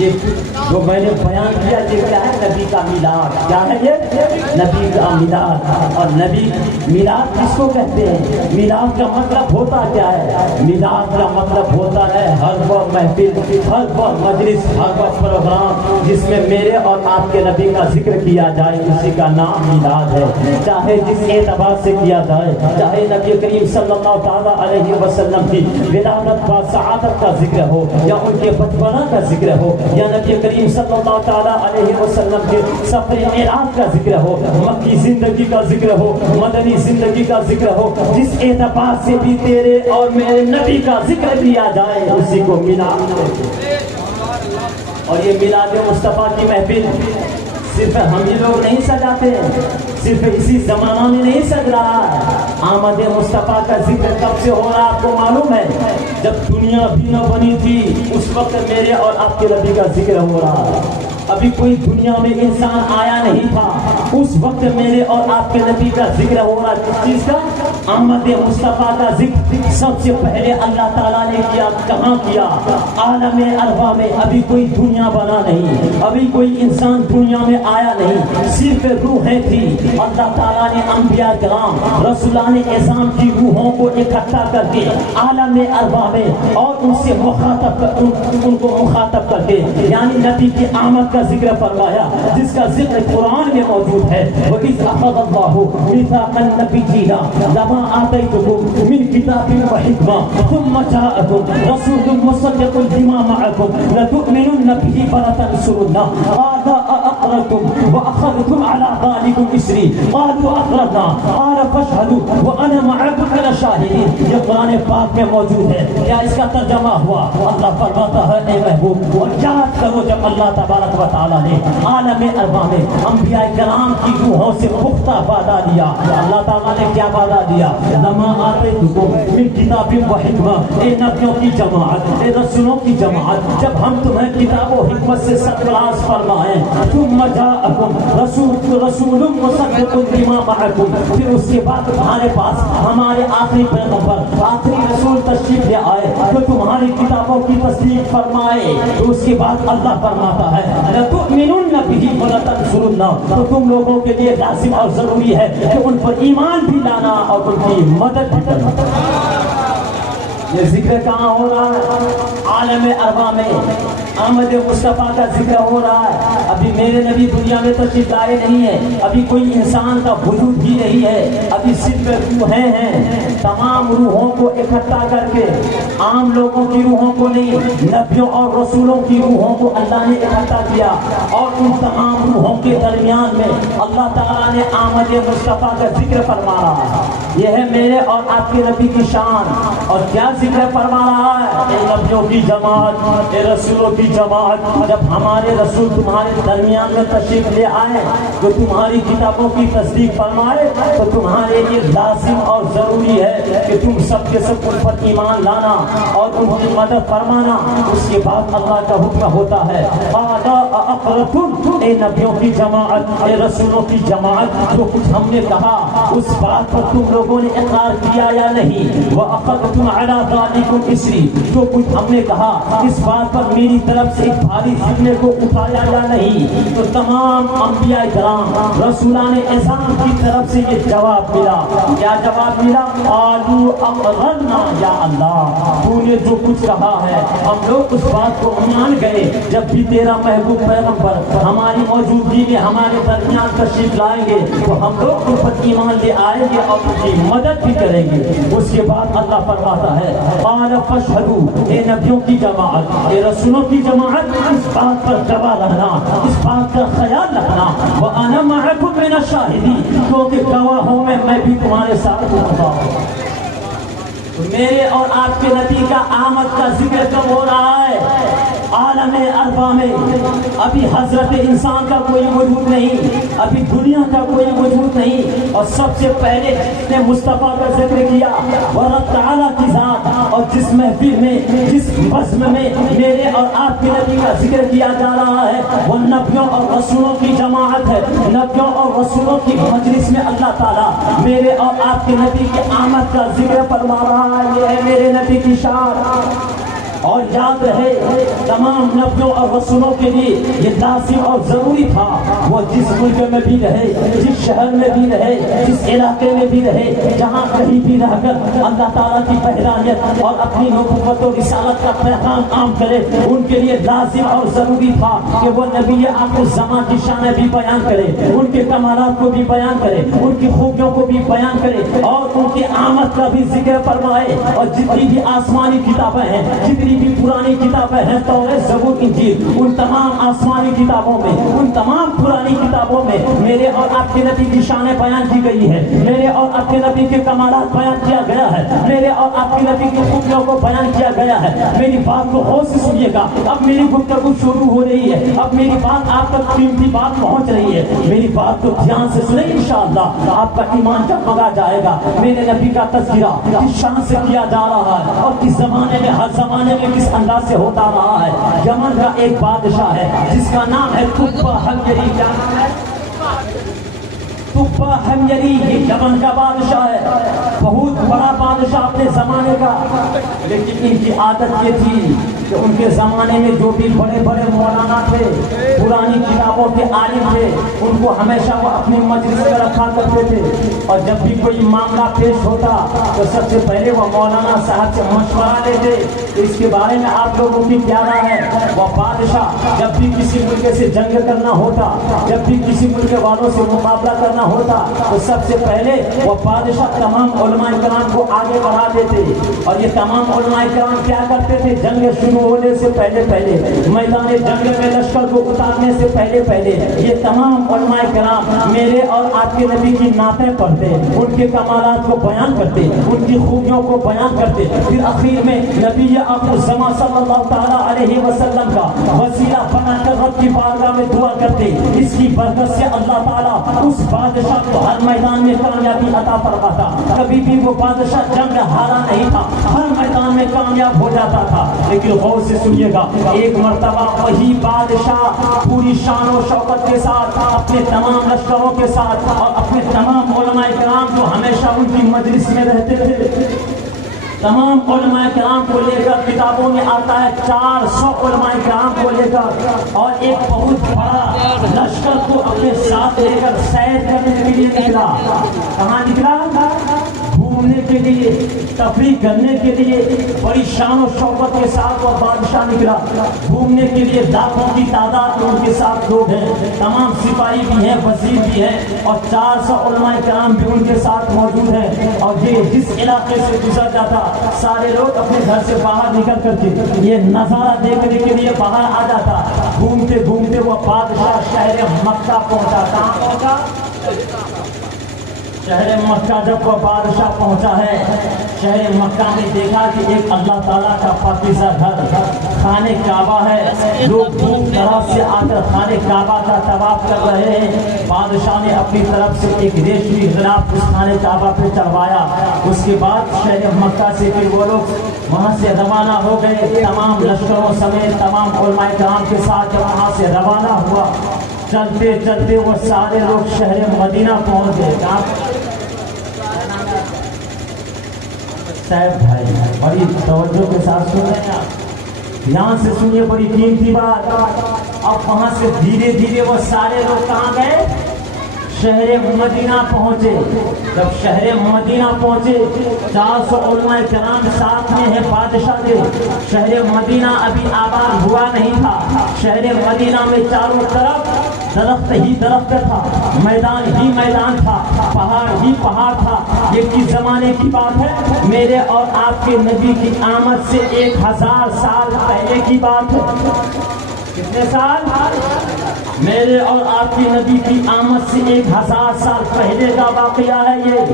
یہ جو میں نے بیان کیا یہ کیا ہے؟ نبی کا میلاد. کیا ہے یہ؟ نبی کا میلاد. اور نبی میلاد کس کو کہتے ہیں؟ میلاد کا مطلب ہوتا کیا ہے؟ میلاد کا مطلب ہوتا ہے ہر وہ محفل، ہر وہ مجلس، ہر وہ پروگرام جس میں میرے اور آپ کے نبی کا ذکر کیا جائے، اسی کا نام میلاد ہے. چاہے جس اعتبار سے کیا جائے، چاہے نبی کریم صلی اللہ تعالیٰ علیہ وسلم کی ولادت و سعادت کا ذکر ہو، یا ان کے بچپنا کا ذکر ہو، یا نبی کریم صلی اللہ تعالیٰ علیہ وسلم کے سفر معراج کا ذکر ہو، مکی زندگی کا ذکر ہو، مدنی زندگی کا ذکر ہو، جس اعتبار سے بھی تیرے اور میرے نبی کا ذکر کیا جائے اسی کو میلاد کہتے ہیں. اور یہ میلاد مصطفیٰ کی محفل صرف ہم ہی لوگ نہیں سجاتے ہیں، صرف اسی زمانہ میں نہیں سج رہا ہے. آمد مصطفیٰ کا ذکر کب سے ہو رہا آپ کو معلوم ہے؟ جب دنیا بھی نہ بنی تھی اس وقت میرے اور آپ کے نبی کا ذکر ہو رہا ہے. ابھی کوئی دنیا میں انسان آیا نہیں تھا، اس وقت میرے اور آپ کے نبی کا ذکر ہو رہا. کس چیز کا؟ آمد مصطفیٰ کا ذکر سب سے پہلے اللہ تعالیٰ نے کیا. کہاں کیا؟ عالم ارواح میں. ابھی کوئی دنیا بنا نہیں، ابھی کوئی انسان دنیا میں آیا نہیں، صرف روحیں تھی. اللہ تعالیٰ نے انبیاء کرام رسولان اعظام کی روحوں کو اکٹھا کر کے عالم ارواح میں اور ان سے ان کو مخاطب کر کے یعنی نبی کی آمد کا ذکر فرمایا، جس کا ذکر قرآن میں موجود ہے. وَإِذْ أَخَذَ اللَّهُ مِيثَاقَ النَّبِيِّينَ لَمَا آتَيْتُكُم مِّن كِتَابٍ وَحِكْمَةٍ ثُمَّ جَاءَكُم رَّسُولٌ مُّصَدِّقٌ لِّمَا مَعَكُمْ لَتُؤْمِنُنَّ بِهِ وَلَتَنصُرُنَّهُ قَالَ أَأَقْرَرْتُمْ وَأَخَذْتُمْ عَلَىٰ ذَٰلِكُمْ إِصْرِي قَالُوا أَقْرَرْنَا قَالَ فَاشْهَدُوا وَأَنَا مَعَكُمْ مِنَ الشَّاهِدِينَ. یہ قرآن پاک میں موجود ہے. کیا اس کا ترجمہ ہوا؟ اللہ فرماتا ہے اے محبوب اور یاد کرو جب اللہ تبارک و تعالیٰ نے عالم ارواح میں انبیاء کرام کی روحوں سے پختہ وعدہ لیا. اللہ تعالیٰ نے کیا وعدہ دیا؟ لما آتیتکم من کتاب و حکمہ، اے نبیوں کی جماعت، اے رسولوں کی جماعت، جب ہم تمہیں کتاب و حکمت سے سرفراز فرمائیں. ثم جاءکم رسول مصدق لما معکم، پھر اس کے بعد تمہارے پاس ہمارے آخری پیغمبر، آخری رسول تشریف لے آئے جو تمہاری کتابوں کی تصدیق فرمائے. تو اس کے بعد اللہ فرماتا ہے لَتُؤْمِنُنَّ بِهِ وَلَتَنصُرُنَّهُ. تو تم لوگوں کے لیے لازم اور ضروری ہے کہ ان پر ایمان بھی لانا اور ان کی مدد بھی کرنا. یہ ذکر کہاں ہو رہا ہے؟ عالم ارواح میں آمد مصطفیٰ کا ذکر ہو رہا ہے. ابھی میرے نبی دنیا میں تشریف لائے نہیں ہے، ابھی کوئی انسان کا وجود بھی نہیں ہے، ابھی صرف روحیں ہیں. تمام روحوں کو اکٹھا کر کے، عام لوگوں کی روحوں کو نہیں، نبیوں اور رسولوں کی روحوں کو اللہ نے اکٹھا کیا. اور ان تمام روحوں کے درمیان میں اللہ تعالیٰ نے آمد مصطفیٰ کا ذکر فرما رہا ہے. یہ ہے میرے اور آپ کے نبی کی شان. اور کیا ذکر فرما رہا ہے؟ اے نبیوں کی جماعت، اے رسولوں کی جماعت، جب ہمارے رسول تمہارے درمیان میں تشریف لے آئے جو تمہاری کتابوں کی تصدیق فرمائے تو تمہارے لیے لازم اور ضروری ہے کہ تم سب کے سب ان پر ایمان لانا اور ان کی مدد فرمانا. اس کے بعد اللہ کا حکم ہوتا ہے اے نبیوں کی جماعت، اے رسولوں کی جماعت، جو کچھ ہم نے کہا اس بات پر تم لوگوں نے اقرار کیا یا نہیں؟ وَأَخَذْتُمْ عَلَىٰ ذَٰلِكُمْ إِصْرِي، جو کچھ ہم نے کہا اس بات پر میری طرف سے ایک بھاری ذمے کو اٹھایا یا نہیں؟ تو تمام انبیاء کرام رسولان اعظام کی طرف سے یہ جواب ملا. کیا جواب ملا؟ قالوا اقررنا یا اللہ، تو نے جو کچھ کہا ہے ہم لوگ اس بات کو مان گئے. جب بھی تیرا محبوب پیغمبر ہماری موجودگی میں ہمارے درمیان تشریف لائیں گے تو ہم لوگ ان پر ایمان لے آئیں گے اور ان کی مدد بھی کریں گے. اس کے بعد اللہ فرماتا ہے قال فاشهدوا، اے نبیوں کی جماعت، اے رسولوں کی جماعت، اس بات پر گواہ رہنا، اس بات کا خیال رکھنا. وانا معكم من الشاهدين، کیونکہ گواہوں میں میں بھی تمہارے ساتھ ہوگا. میرے اور آپ کے نبی کا آمد کا ذکر کب ہو رہا ہے؟ عالم ارواح میں. ابھی حضرت انسان کا کوئی وجود نہیں، ابھی دنیا کا کوئی وجود نہیں. اور سب سے پہلے جس نے مصطفیٰ کا ذکر کیا وہ رب تعالیٰ کی ذات. اور جس محفل میں، جس بزم میں میرے اور آپ کے نبی کا ذکر کیا جا رہا ہے وہ نبیوں اور رسولوں کی جماعت ہے. نبیوں اور رسولوں کی مجلس میں اللہ تعالیٰ میرے اور آپ کے نبی کے آمد کا ذکر فرما رہا ہے. یہ ہے میرے نبی کی شان. اور یاد رہے تمام نبیوں اور رسولوں کے لیے یہ لازم اور ضروری تھا وہ جس ملک میں بھی رہے، جس شہر میں بھی رہے، جس علاقے میں بھی رہے، جہاں کہیں بھی رہ کر اللہ تعالیٰ کی وحدانیت اور اپنی نبوت و رسالت کا پیغام عام کرے، ان کے لیے لازم اور ضروری تھا کہ وہ نبی آخر الزمان کی شانیں بھی بیان کرے، ان کے کمالات کو بھی بیان کرے، ان کی خوبیوں کو بھی بیان کرے اور ان کی آمد کا بھی ذکر فرمائے۔ اور جتنی بھی آسمانی کتابیں ہیں، جتنی بھی پرانی کتابیں ہیں، توریت، زبور، انجیل، ان تمام آسمانی کتابوں میں، ان تمام پرانی کتابوں میں میرے اور آپ کے نبی کی شانیں بیان کی گئی ہے، میرے اور آپ کے نبی کے کمالات بیان کیا گیا ہے، میرے اور آپ کے نبی کی خوبیوں کو بیان کیا گیا ہے۔ میری بات کو غور سے سنیے گا، اب میری گفتگو شروع ہو رہی ہے، اب میری بات آپ تک قیمتی بات پہنچ رہی ہے، میری بات کو دھیان سے سنیں، انشاءاللہ آپ کا ایمان جگمگا جائے گا۔ میرے نبی کا تذکرہ کس شان سے کیا جا رہا ہے اور کس زمانے میں، ہر زمانے میں کس انداز سے ہوتا رہا ہے۔ یمن کا ایک بادشاہ ہے جس کا نام ہے تبہ حمصری۔ کیا نام ہے؟ تبہ حمصری، یہ یمن کا بادشاہ ہے، بہت بڑا بادشاہ اپنے زمانے کا، لیکن ان کی عادت یہ تھی کہ ان کے زمانے میں جو بھی بڑے بڑے مولانا تھے، پرانی کتابوں کے عالم تھے، ان کو ہمیشہ وہ اپنی مجلس میں رکھا کرتے تھے، اور جب بھی کوئی معاملہ پیش ہوتا تو سب سے پہلے وہ مولانا صاحب سے مشورہ لیتے کہ اس کے بارے میں آپ لوگوں کی کیا رائے ہے۔ وہ بادشاہ جب بھی کسی ملک سے جنگ کرنا ہوتا، جب بھی کسی ملک والوں سے مقابلہ کرنا ہوتا تو سب سے پہلے وہ بادشاہ تمام علماء کرام کو آگے بڑھا دیتے، اور یہ تمام علماء کرام کیا کرتے تھے؟ جنگ شروع ہونے سے پہلے میدان جنگ میں لشکر کو اتارنے سے پہلے یہ تمام علماء کرام میرے اور آپ کے نبی کی نعتیں پڑھتے، ان کے کمالات کو بیان کرتے، ان کی خوبیوں کو بیان کرتے، پھر اخیر میں نبی آخر الزمان صلی اللہ تعالیٰ علیہ وسلم کا وسیلہ بنا کر رب کی بارگاہ میں دعا کرتے، اس کی برکت سے اللہ تعالیٰ اس بادشاہ کو ہر میدان میں کامیابی عطا فرماتا۔ کبھی بھی وہ بادشاہ جنگ ہارا نہیں تھا، ہر میدان میں کامیاب ہو جاتا تھا۔ لیکن غور سے سنیے گا، ایک مرتبہ وہی بادشاہ پوری شان و شوکت کے ساتھ اپنے تمام لشکروں کے ساتھ اور اپنے تمام علماء کرام جو ہمیشہ ان کی مجلس میں رہتے تھے، تمام علماء کرام کو لے کر، کتابوں میں آتا ہے 400 علماء کرام کو لے کر اور ایک بہت بڑا لشکر کو اپنے ساتھ لے کر سیر کرنے کے لیے نکلا۔ کہاں نکلا؟ گھومنے کے لیے، تفریح کرنے کے لیے، بڑی شان و شوکت کے ساتھ وہ بادشاہ نکلا گھومنے کے لیے۔ لاکھوں کی تعداد میں ان کے ساتھ لوگ ہیں، تمام سپاہی بھی ہیں، وزیر بھی ہیں، اور 400 علماء کرام بھی ان کے ساتھ موجود ہیں۔ اور یہ جس علاقے سے گزر جاتا سارے لوگ اپنے گھر سے باہر نکل کر کے یہ نظارہ دیکھنے کے لیے باہر آ جاتا۔ گھومتے گھومتے وہ بادشاہ شہر مکہ پہنچا۔ کہاں پہنچا؟ شہر مکہ جب وہ بادشاہ پہنچا ہے، شہر مکہ نے دیکھا کہ ایک اللہ تعالیٰ کا پاکیزہ گھر خانہ کعبہ ہے، لوگ دور دراز سے آ کر خانہ کعبہ کا طواف کر رہے ہیں۔ بادشاہ نے اپنی طرف سے ایک ریشمی غلاف اس خانہ کعبہ پہ چڑھوایا۔ اس کے بعد شہر مکہ سے پھر وہ لوگ وہاں سے روانہ ہو گئے، تمام لشکروں سمیت تمام علماء کرام کے ساتھ جب وہاں سے روانہ ہوا، چلتے چلتے وہ سارے لوگ شہر مدینہ پہنچ گئے۔ صاحب بھائی بڑی توجہ کے ساتھ سن رہے ہیں آپ، یہاں سے سنیے بڑی قیمتی بات۔ اب وہاں سے دھیرے دھیرے وہ سارے لوگ کہاں گئے؟ شہر مدینہ پہنچے۔ جب شہر مدینہ پہنچے 400 علماء کرام ساتھ میں ہیں بادشاہ کے۔ شہر مدینہ ابھی آباد ہوا نہیں تھا، شہر مدینہ میں چاروں طرف درخت ہی درخت تھا، میدان ہی میدان تھا، پہاڑ ہی پہاڑ تھا۔ یہ کس زمانے کی بات ہے؟ میرے اور آپ کے نبی کی آمد سے 1000 سال پہلے کی بات ہے۔ کتنے سال؟ میرے اور آپ کی نبی کی آمد سے 1000 سال پہلے کا واقعہ ہے یہ،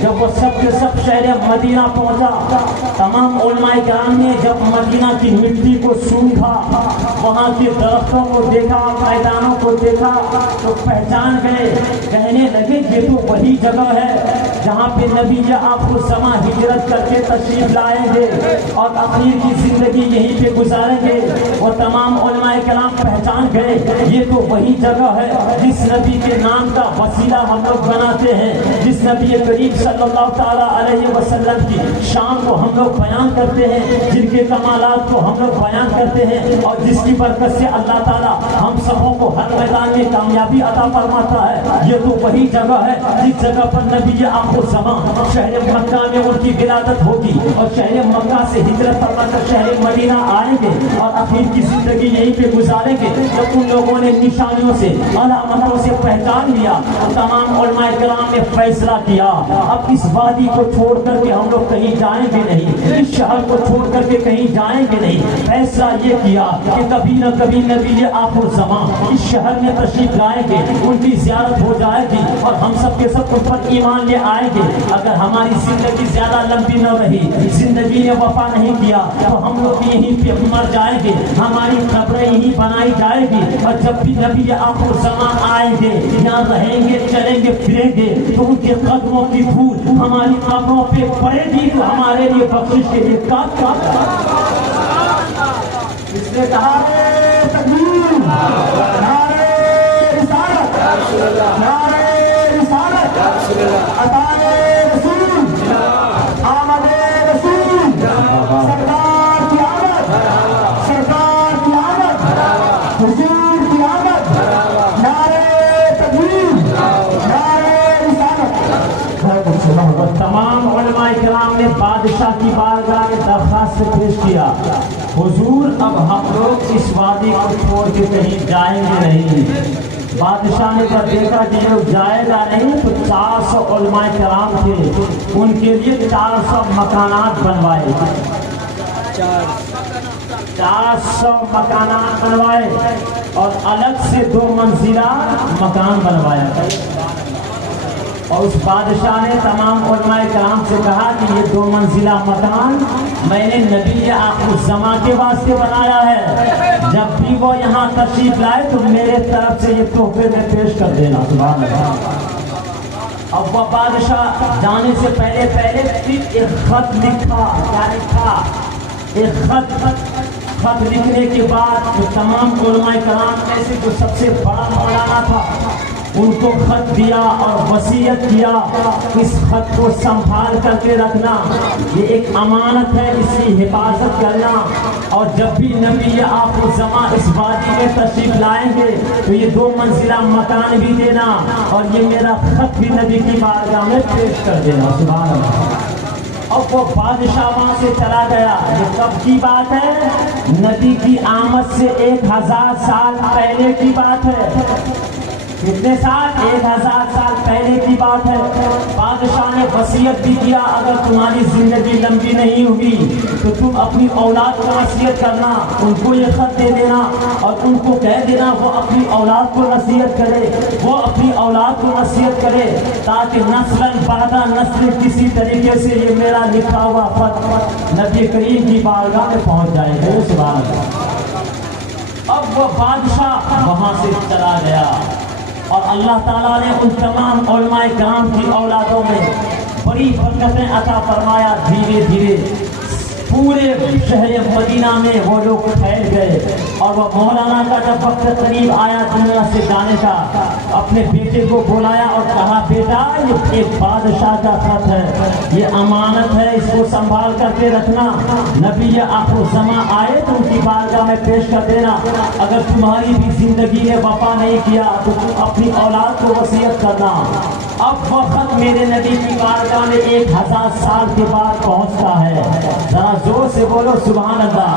جب وہ سب کے سب شہر مدینہ پہنچا۔ تمام علماء کرام نے جب مدینہ کی مٹی کو سونگھا، وہاں کے درختوں کو دیکھا، میدانوں کو دیکھا تو پہچان گئے، کہنے لگے یہ تو وہی جگہ ہے جہاں پہ نبی آخر الزماں ہجرت کر کے تشریف لائیں گے اور اخیر کی زندگی یہیں پہ گزاریں گے، وہ تمام علماء کرام پہچان گئے یہ تو وہی جگہ ہے جس نبی کے نام کا وسیلہ ہم لوگ بناتے ہیں، جس نبی کریم صلی اللہ تعالیٰ علیہ وسلم کی شان کو ہم لوگ بیان کرتے ہیں، جن کے کمالات کو ہم لوگ بیان کرتے ہیں، اور جس کی برکت سے اللہ تعالیٰ ہم سبوں کو ہر میدان میں کامیابی عطا فرماتا ہے۔ یہ تو وہی جگہ ہے جس جگہ پر نبی آخر الزماں شہر مکہ میں ان کی ولادت ہوگی اور شہر مکہ سے ہجرت فرما کر شہر مدینہ آئیں گے اور اخیر کی زندگی یہیں پہ گزاریں گے۔ جب ان لوگوں نے نشانیوں سے علامتوں سے پہچان لیا، تمام علماء کرام نے فیصلہ کیا اب اس وادی کو چھوڑ کر کے ہم لوگ کہیں جائیں گے نہیں، اس شہر کو چھوڑ کر کے کہیں جائیں گے نہیں۔ فیصلہ یہ کیا کہ کبھی نہ کبھی نبی آخر الزماں اس شہر میں تشریف لائیں گے، ان کی زیارت ہو جائے گی اور ہم سب کے سب ان پر ایمان لے آئیں گے۔ اگر ہماری زندگی زیادہ لمبی نہ رہی، زندگی نے وفا نہیں کیا تو ہم لوگ یہیں پہ مر جائیں گے، ہماری قبریں یہیں بنائی جائے گی، اور جب بھی نبی آخر الزماں آئیں گے یہاں رہیں گے، چلیں گے، پھریں گے تو ان کے قدموں کی دھول ہماری قبروں پہ پڑے گی تو ہمارے لیے بخشش کے لیے اس نے کہا تکبیر، نعرہ رسالت، نعرہ رسالت، عطائے رسول، آمد رسول، سرکار کی آمد، سرکار کی آمد، حضور کی آمد، نعرہ تکبیر، نعرہ رسالت۔ تمام علماء کرام نے بادشاہ کی بارگاہ میں درخواست پیش کیا، حضور اب ہم لوگ اس وادی کو چھوڑ کے کہیں جائیں گے نہیں۔ بادشاہ نے جب دیکھا کہ لوگ جائے گا نہیں تو 400 علماء کرام تھے، ان کے لیے 400 مکانات بنوائے، 400 مکانات بنوائے اور الگ سے 2 منزلہ مکان بنوایا۔ اور اس بادشاہ نے تمام علماء کرام سے کہا کہ یہ 2 منزلہ مکان میں نے نبی آخر الزماں کے واسطے بنایا ہے، جب بھی وہ یہاں تشریف لائے تو میرے طرف سے یہ تحفے میں پیش کر دینا۔ سبحان اللہ۔ اب وہ بادشاہ جانے سے پہلے پھر ایک خط لکھا، کیا لکھا؟ ایک خط لکھنے کے بعد جو تمام علماء کرام میں سے جو سب سے بڑا مولانا تھا ان کو خط دیا اور وصیت کیا اس خط کو سنبھال کر کے رکھنا، یہ ایک امانت ہے، اس کی حفاظت کرنا، اور جب بھی نبی آخر الزماں اس وادی میں تشریف لائیں گے تو یہ 2 منزلہ مکان بھی دینا اور یہ میرا خط بھی نبی کی بارگاہ میں پیش کر دینا۔ سبحان اللہ۔ اب وہ بادشاہ وہاں سے چلا گیا۔ یہ کب کی بات ہے؟ نبی کی آمد سے 1000 سال پہلے کی بات ہے۔ کتنے سال؟ 1000 سال پہلے کی بات ہے۔ بادشاہ نے وصیت بھی کیا اگر تمہاری زندگی لمبی نہیں ہوئی تو تم اپنی اولاد کو وصیت کرنا، ان کو یہ خط دے دینا اور ان کو کہہ دینا وہ اپنی اولاد کو نصیحت کرے، وہ اپنی اولاد کو نصیحت کرے تاکہ نسلاً بعد نسل کسی طریقے سے یہ میرا لکھا ہوا خط نبی کریم کی بارگاہ میں پہنچ جائے گا۔ سبحان اللہ۔ اب وہ بادشاہ وہاں سے چلا گیا اور اللہ تعالیٰ نے ان تمام علماء کرام کی اولادوں میں بڑی برکتیں عطا فرمایا۔ دھیرے دھیرے پورے شہر مدینہ میں وہ لوگ پھیل گئے اور وہ مولانا کا جب وقت قریب آیا دنیا سے جانے کا اپنے بیٹے کو بلایا اور کہا بیٹا یہ ایک بادشاہ کا خط ہے، یہ امانت ہے، اس کو سنبھال کر کے رکھنا، نبی آخر الزماں آئے تو ان کی بارگاہ میں پیش کر دینا، اگر تمہاری بھی زندگی نے وفا نہیں کیا تو تم اپنی اولاد کو وصیت کرنا۔ اب وہ خط میرے نبی کی بارگاہ میں 1000 سال کے بعد پہنچتا ہے، ذرا زور سے بولو سبحان اللہ۔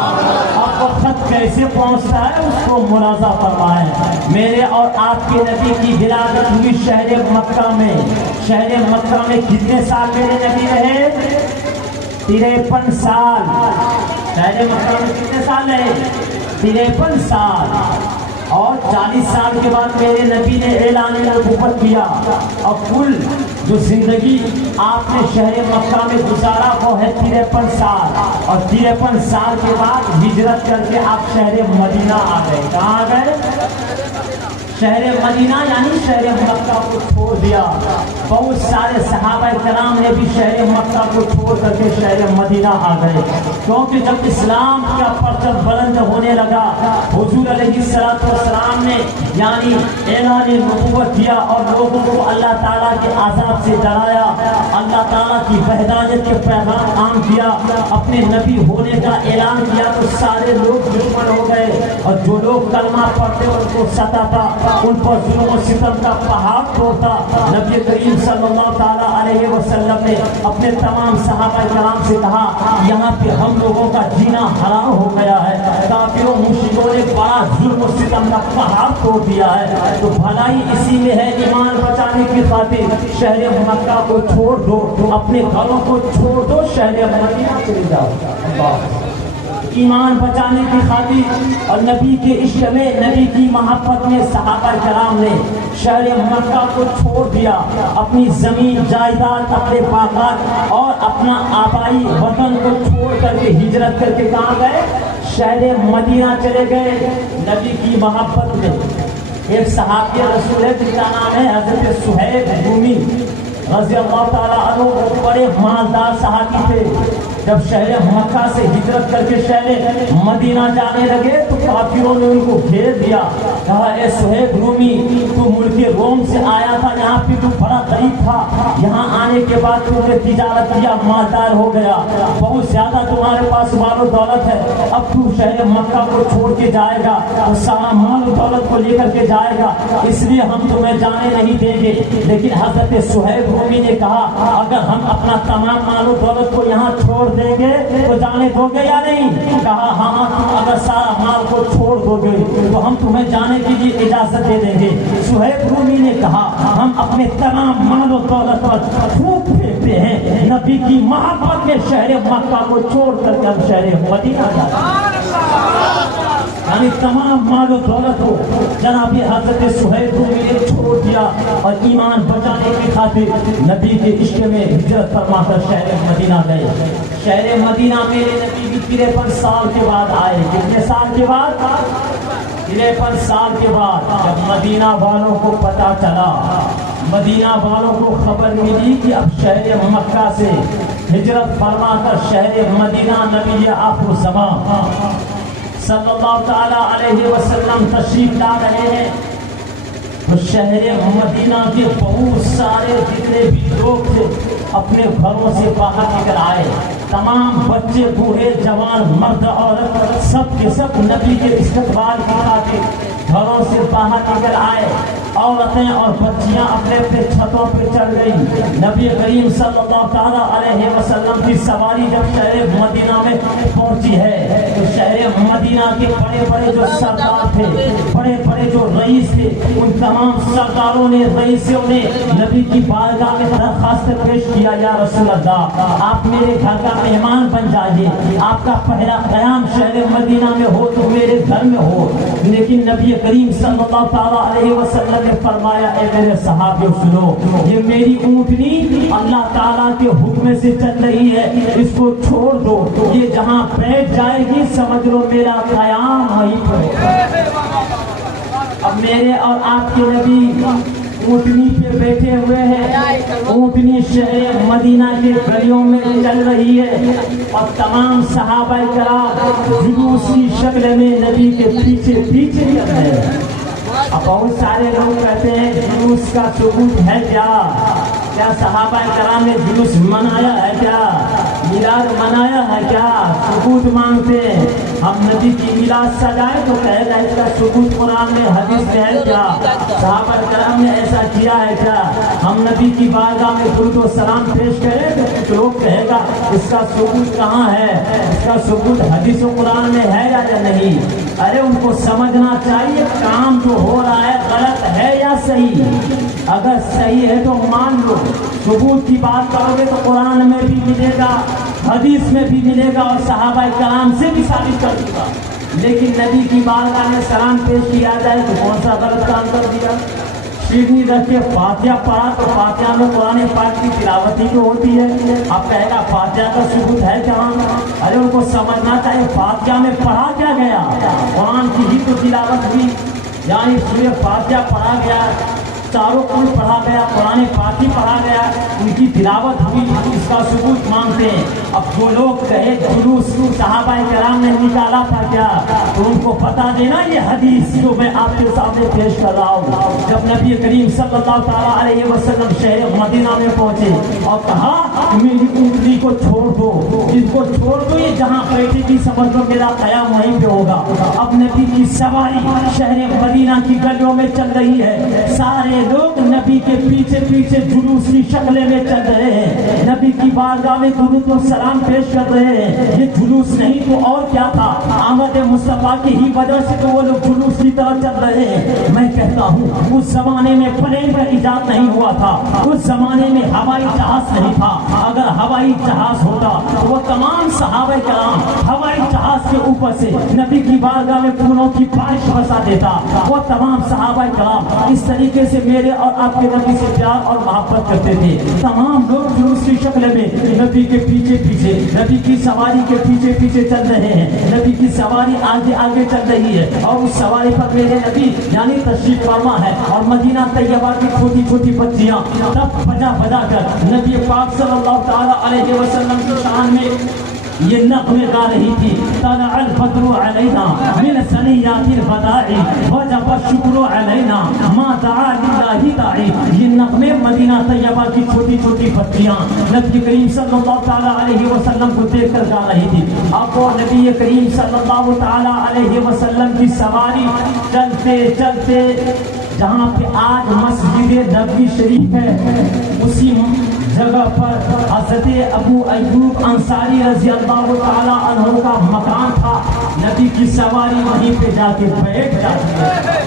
اب وہ خط کیسے پہنچتا ہے اس کو ملاحظہ فرمائیں۔ میرے اور آپ کے نبی کی ولادت ہوئی شہر مکہ میں۔ شہر مکہ میں کتنے سال میرے نبی رہے؟ 53 سال۔ شہر مکہ میں کتنے سال رہے؟ 53 سال۔ اور 40 سال کے بعد میرے نبی نے اعلان نبوت کیا اور کل جو زندگی آپ نے شہر مکہ میں گزارا وہ ہے 53 سال، اور 53 سال کے بعد ہجرت کر کے آپ شہر مدینہ آ گئے۔ کہاں آ گئے؟ شہر مدینہ یعنی شہر مکہ کو چھوڑ دیا. بہت سارے صحابہ کرام نے بھی شہر مکہ کو چھوڑ کر کے شہر مدینہ آ گئے, کیونکہ جب اسلام کا پرچم بلند ہونے لگا حضور علیہ السلام نے یعنی اعلان نبوت کیا اور لوگوں کو اللہ تعالیٰ کے عذاب سے ڈرایا, اللہ تعالیٰ کی وحدانیت کے پیغام عام کیا, اپنے نبی ہونے کا اعلان کیا, تو سارے لوگ دشمن ہو گئے اور جو لوگ کلمہ پڑھتے ان کو ستاتا, ان پر ظلم و ستم کا پہاڑ توڑتا. نبی کریم صلی اللہ تعالیٰ علیہ وسلم نے اپنے تمام صحابہ کرام سے کہا یہاں پہ ہم لوگوں کا جینا حرام ہو گیا ہے, کافروں مشرکوں نے بڑا ظلم و ستم کا پہاڑ توڑ دیا ہے, تو بھلائی اسی میں ہے ایمان بچانے کی خاطر شہر مکہ کو چھوڑ دو, اپنے گھروں کو چھوڑ دو, شہر مدینہ چلے جاؤ. ایمان بچانے کی خاطر اور نبی کے عشق میں, نبی کی محبت میں صحابہ کرام نے شہر مکہ کو چھوڑ دیا, اپنی زمین جائیداد, اپنے باغات اور اپنا آبائی وطن کو چھوڑ کر کے ہجرت کر کے کہاں گئے, شہر مدینہ چلے گئے. نبی کی محبت میں ایک صحابی رسول ہے جن کا نام ہے حضرت صہیب رومی رضی اللہ تعالیٰ عنہ, بڑے مالدار صحابی تھے. جب شہر مکہ سے ہجرت کر کے شہر مدینہ جانے لگے تو کافروں نے ان کو گھیر دیا, کہا اے صہیب رومی تو ملک روم سے آیا تھا, یہاں پہ تو بڑا غریب تھا, یہاں آنے کے بعد تم نے تجارت کیا, مالدار ہو گیا, بہت زیادہ تمہارے پاس مال و دولت ہے, اب تو شہر مکہ کو چھوڑ کے جائے گا اور سارا مال و دولت کو لے کر کے جائے گا, اس لیے ہم تمہیں جانے نہیں دیں گے. لیکن حضرت صہیب رومی نے کہا اگر ہم اپنا تمام مال و دولت کو یہاں چھوڑ دیں گے تو جانے دو گے یا نہیں؟ کہا ہاں, تم اگر سارا مال کو چھوڑ دو گے تو ہم تمہیں جانے کے لیے اجازت دے دیں گے. صہیب رومی نے کہا ہم اپنے تمام مال و دولت پر تھوک پھینکتے ہیں, نبی کی محبت کے شہر مکہ کو چھوڑ کر کے ہم شہر مدینہ جاتے ہیں. یعنی تمام مال و دولت ہو جناب حضرت صہیب رومی نے چھوڑ دیا اور ایمان بچانے کی خاطر نبی کے عشق میں ہجرت فرما کر شہر مدینہ گئے. شہر مدینہ میرے نبی بھی 53 سال کے بعد آئے. کتنے سال کے بعد؟ 53 سال کے بعد. جب مدینہ والوں کو پتا چلا, مدینہ والوں کو خبر ملی کہ اب شہر مکہ سے ہجرت فرما کر شہر مدینہ نبی آخر الزمان صلی اللہ تعالیٰ علیہ وسلم تشریف لا رہے ہیں, تو شہر مدینہ کے بہت سارے جتنے بھی لوگ تھے اپنے گھروں سے باہر نکل آئے. تمام بچے, بوڑھے, جوان, مرد, عورت, سب کے سب نبی کے استقبال کی خاطر گھروں سے باہر نکل آئے. عورتیں اور بچیاں اپنے اپنے چھتوں پہ چڑھ گئیں. نبی کریم صلی اللہ تعالیٰ علیہ وسلم کی سواری جب شہر مدینہ میں پہنچی ہے تو شہر مدینہ کے بڑے بڑے جو سردار تھے, بڑے بڑے جو رئیس تھے, ان تمام سرداروں نے, رئیسوں نے نبی کی بارگاہ میں درخواست پیش کیا, یا رسول اللہ آپ میرے گھر کا مہمان بن جائیے, آپ کا پہلا قیام شہر مدینہ میں ہو تو میرے گھر میں ہو. لیکن نبی کریم صلی اللہ تعالیٰ علیہ وسلم نے فرمایا اے میرے صحابیوں سنو, یہ میری اونٹنی اللہ تعالیٰ کے حکم سے چل رہی ہے, اس کو چھوڑ دو, یہ جہاں بیٹھ جائے گی سمجھ لو میرا قیام وہیں پر. اب میرے اور آپ کے نبی اونٹنی پہ بیٹھے ہوئے ہیں, اونٹنی شہر مدینہ کے گلیوں میں چل رہی ہے اور تمام صحابہ کرام جلوس کی شکل میں نبی کے پیچھے پیچھے چل رہے ہیں. اب بہت سارے لوگ کہتے ہیں جلوس کا ثبوت ہے کیا صحابہ کرام نے جلوس منایا ہے کیا, میلاد منایا ہے کیا, ثبوت مانگتے ہیں. ہم نبی کی میلاد سجائے تو کہے گا اس کا ثبوت قرآن میں حدیث میں ہے کیا, صحابہ کرام نے ایسا کیا ہے کیا. ہم نبی کی بارگاہ میں درود و سلام پیش کریں تو کچھ لوگ کہے گا اس کا ثبوت کہاں ہے, اس کا ثبوت حدیث و قرآن میں ہے یا نہیں. ارے ان کو سمجھنا چاہیے کام جو ہو رہا ہے غلط ہے یا صحیح. اگر صحیح ہے تو مان لو, ثبوت کی بات کرو گے تو قرآن میں بھی ملے گا, حدیث میں بھی ملے گا اور صحابہ کرام سے بھی ثابت کر دوں گا. لیکن نبی کی بارگاہ میں سلام پیش کیا جائے تو کون سا غلط کام کر دیا. سیڑھی رکھ کے فاتحہ پڑھا تو فاتحہ میں قرآن پاک کی تلاوت ہی تو ہوتی ہے. اب کہے گا فاتحہ کا ثبوت ہے کہاں. ارے ان کو سمجھنا چاہیے فاتحہ میں پڑھا کیا گیا, قرآن کی ہی تو تلاوت ہوئی. یعنی سورہ فاتحہ پڑھا گیا، چاروں کل پڑھا گیا، قرآن پاک ہی پڑھا گیا، ان کی تلاوت ہوئی، اس کا ثبوت مانگتے ہیں۔ اب جو لوگ کہے جلوس صحابہ کرام نے نکالا تھا کیا، تو ان کو بتا دینا یہ حدیث جو میں آپ کے سامنے پیش کر رہا ہوں۔ جب نبی کریم صلی اللہ تعالیٰ علیہ وسلم شہر مدینہ میں پہنچے اور کہا میری اونٹنی کو چھوڑ دو، اس کو چھوڑ دو، یہ جہاں بیٹھی تھی سمجھ لو میرا قیام وہیں پہ ہوگا۔ اب نبی کی سواری شہر مدینہ کی گلیوں میں چل رہی ہے، سارے لوگ نبی کے پیچھے پیچھے جلوس کی شکلیں میں چل رہے ہیں، نبی کی بارگاہ میں درود و سلام پیش کر رہے ہیں۔ یہ جلوس نہیں تو اور کیا تھا، آمد مصطفیٰ کی ہی وجہ سے تو وہ لوگ جلوس کی طرح چل رہے ہیں۔ میں کہتا ہوں اس زمانے میں پلین کا ایجاد نہیں ہوا تھا، اس زمانے میں ہوائی جہاز نہیں تھا۔ اگر ہوائی جہاز ہوتا تو وہ تمام صحابہ کرام ہوائی جہاز کے اوپر سے نبی کی بارگاہ میں پھولوں کی بارش برسا دیتا۔ وہ تمام صحابہ کرام اس طریقے سے میرے اور آپ کے نبی سے پیار اور محبت کرتے تھے۔ تمام لوگ جلوس کی شکل میں نبی کے پیچھے پیچھے، نبی کی سواری کے پیچھے پیچھے چل رہے ہیں۔ نبی کی سواری آگے آگے چل رہی ہے اور اس سواری پر میرے نبی یعنی تشریف فرما ہے، اور مدینہ طیبہ کی چھوٹی چھوٹی بچیاں تب بجا بجا کر نبی پاک صلی اللہ تعالیٰ علیہ وسلم کی شان میں یہ نغمے گا رہی تھی۔ طلع البدر علینا من ثنیات الوداع وجب الشکر علینا ما دعا للہ داعی۔ یہ نغمے مدینہ طیبہ کی چھوٹی چھوٹی بچیاں نبی کریم صلی اللہ تعالیٰ علیہ وسلم کو دیکھ کر گا رہی تھی۔ اب وہ نبی کریم صلی اللہ تعالیٰ علیہ وسلم کی سواری چلتے چلتے جہاں پہ آج مسجد نبوی شریف ہے، اسی جگہ پر حضرت ابو ایوب انصاری رضی اللہ تعالیٰ عنہ کا مکان تھا۔ نبی کی سواری وہیں پہ جا کے بیٹھ جاتی ہے۔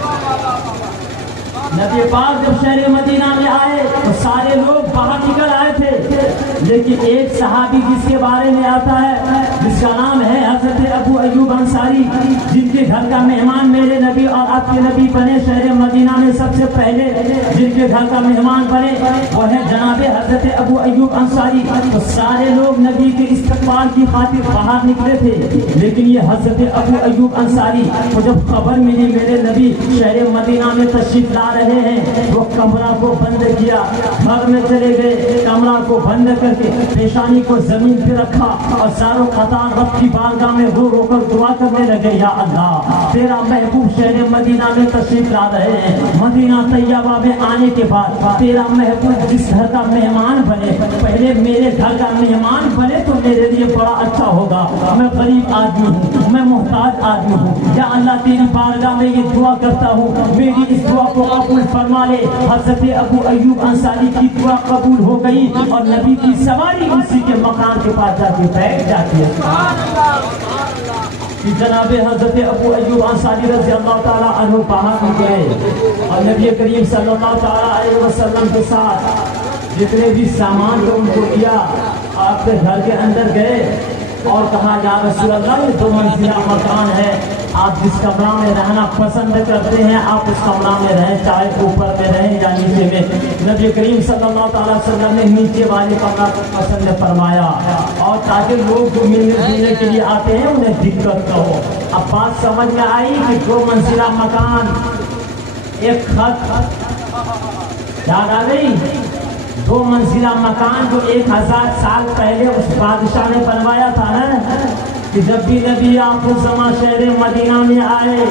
نبی پاک جب شہر مدینہ میں آئے تو سارے لوگ باہر نکل آئے تھے، لیکن ایک صحابی جس کے بارے میں آتا ہے جس کا نام ہے حضرت ابو ایوب انصاری، جن کے گھر کا مہمان میرے نبی اور آپ کے نبی بنے شہر مدینہ میں سب سے پہلے جن کے گھر کا مہمان بنے وہ ہے جناب حضرت ابو ایوب انصاری۔ تو سارے لوگ نبی کے استقبال کی خاطر باہر نکلے تھے، لیکن یہ حضرت ابو ایوب انصاری کو جب خبر ملی میرے نبی شہر مدینہ میں تشریف لا رہے ہیں، وہ کمرہ کو بند کیا، گھر میں چلے گئے، کمرہ کو بند کر کے پیشانی کو زمین پہ رکھا اور ساروں قطار رب کی بارگاہ میں رو رو کر دعا کرنے لگے، یا اللہ تیرا محبوب شہر مدینہ میں تشریف لا رہے ہیں، مدینہ طیبہ میں آنے کے بعد تیرا محبوب جس گھر کا مہمان بنے، پہلے میرے گھر کا مہمان بنے تو میرے لیے بڑا اچھا ہوگا۔ میں غریب آدمی ہوں، میں محتاج آدمی ہوں، یا اللہ تیری بارگاہ میں یہ دعا کرتا ہوں میری اس دعا کو قبول فرما لے۔ حضرت ابو ایوب انصاری کی دعا قبول ہو گئی اور نبی کی سواری اسی کے مکان کے پاس جا کے بیٹھ جاتی ہے۔ جناب حضرت ابو ایوب انصاری رضی اللہ تعالیٰ عنہ باہر نکلے اور نبی کریم صلی اللہ تعالیٰ علیہ وسلم کے ساتھ جتنے بھی سامان جو ان کو دیا آپ کے گھر کے اندر گئے اور کہا یا رسول اللہ یہ 2 منزلہ مکان ہے، آپ جس کمرہ میں رہنا پسند کرتے ہیں آپ اس کمرہ میں رہیں، چاہے اوپر میں رہیں یا نیچے میں۔ نبی کریم صلی اللہ تعالیٰ وسلم نے نیچے والے کمرہ کو پسند فرمایا، اور تاکہ لوگ جو ملنے جلنے کے لیے آتے ہیں انہیں دقت نہ ہو۔ اب بات سمجھ میں آئی کہ 2 منزلہ مکان، ایک خط یاد آ گئی، 2 منزلہ مکان جو 1000 سال پہلے اس بادشاہ نے بنوایا تھا نا، کہ جب بھی نبی آخر زمان شہر مدینہ میں آئے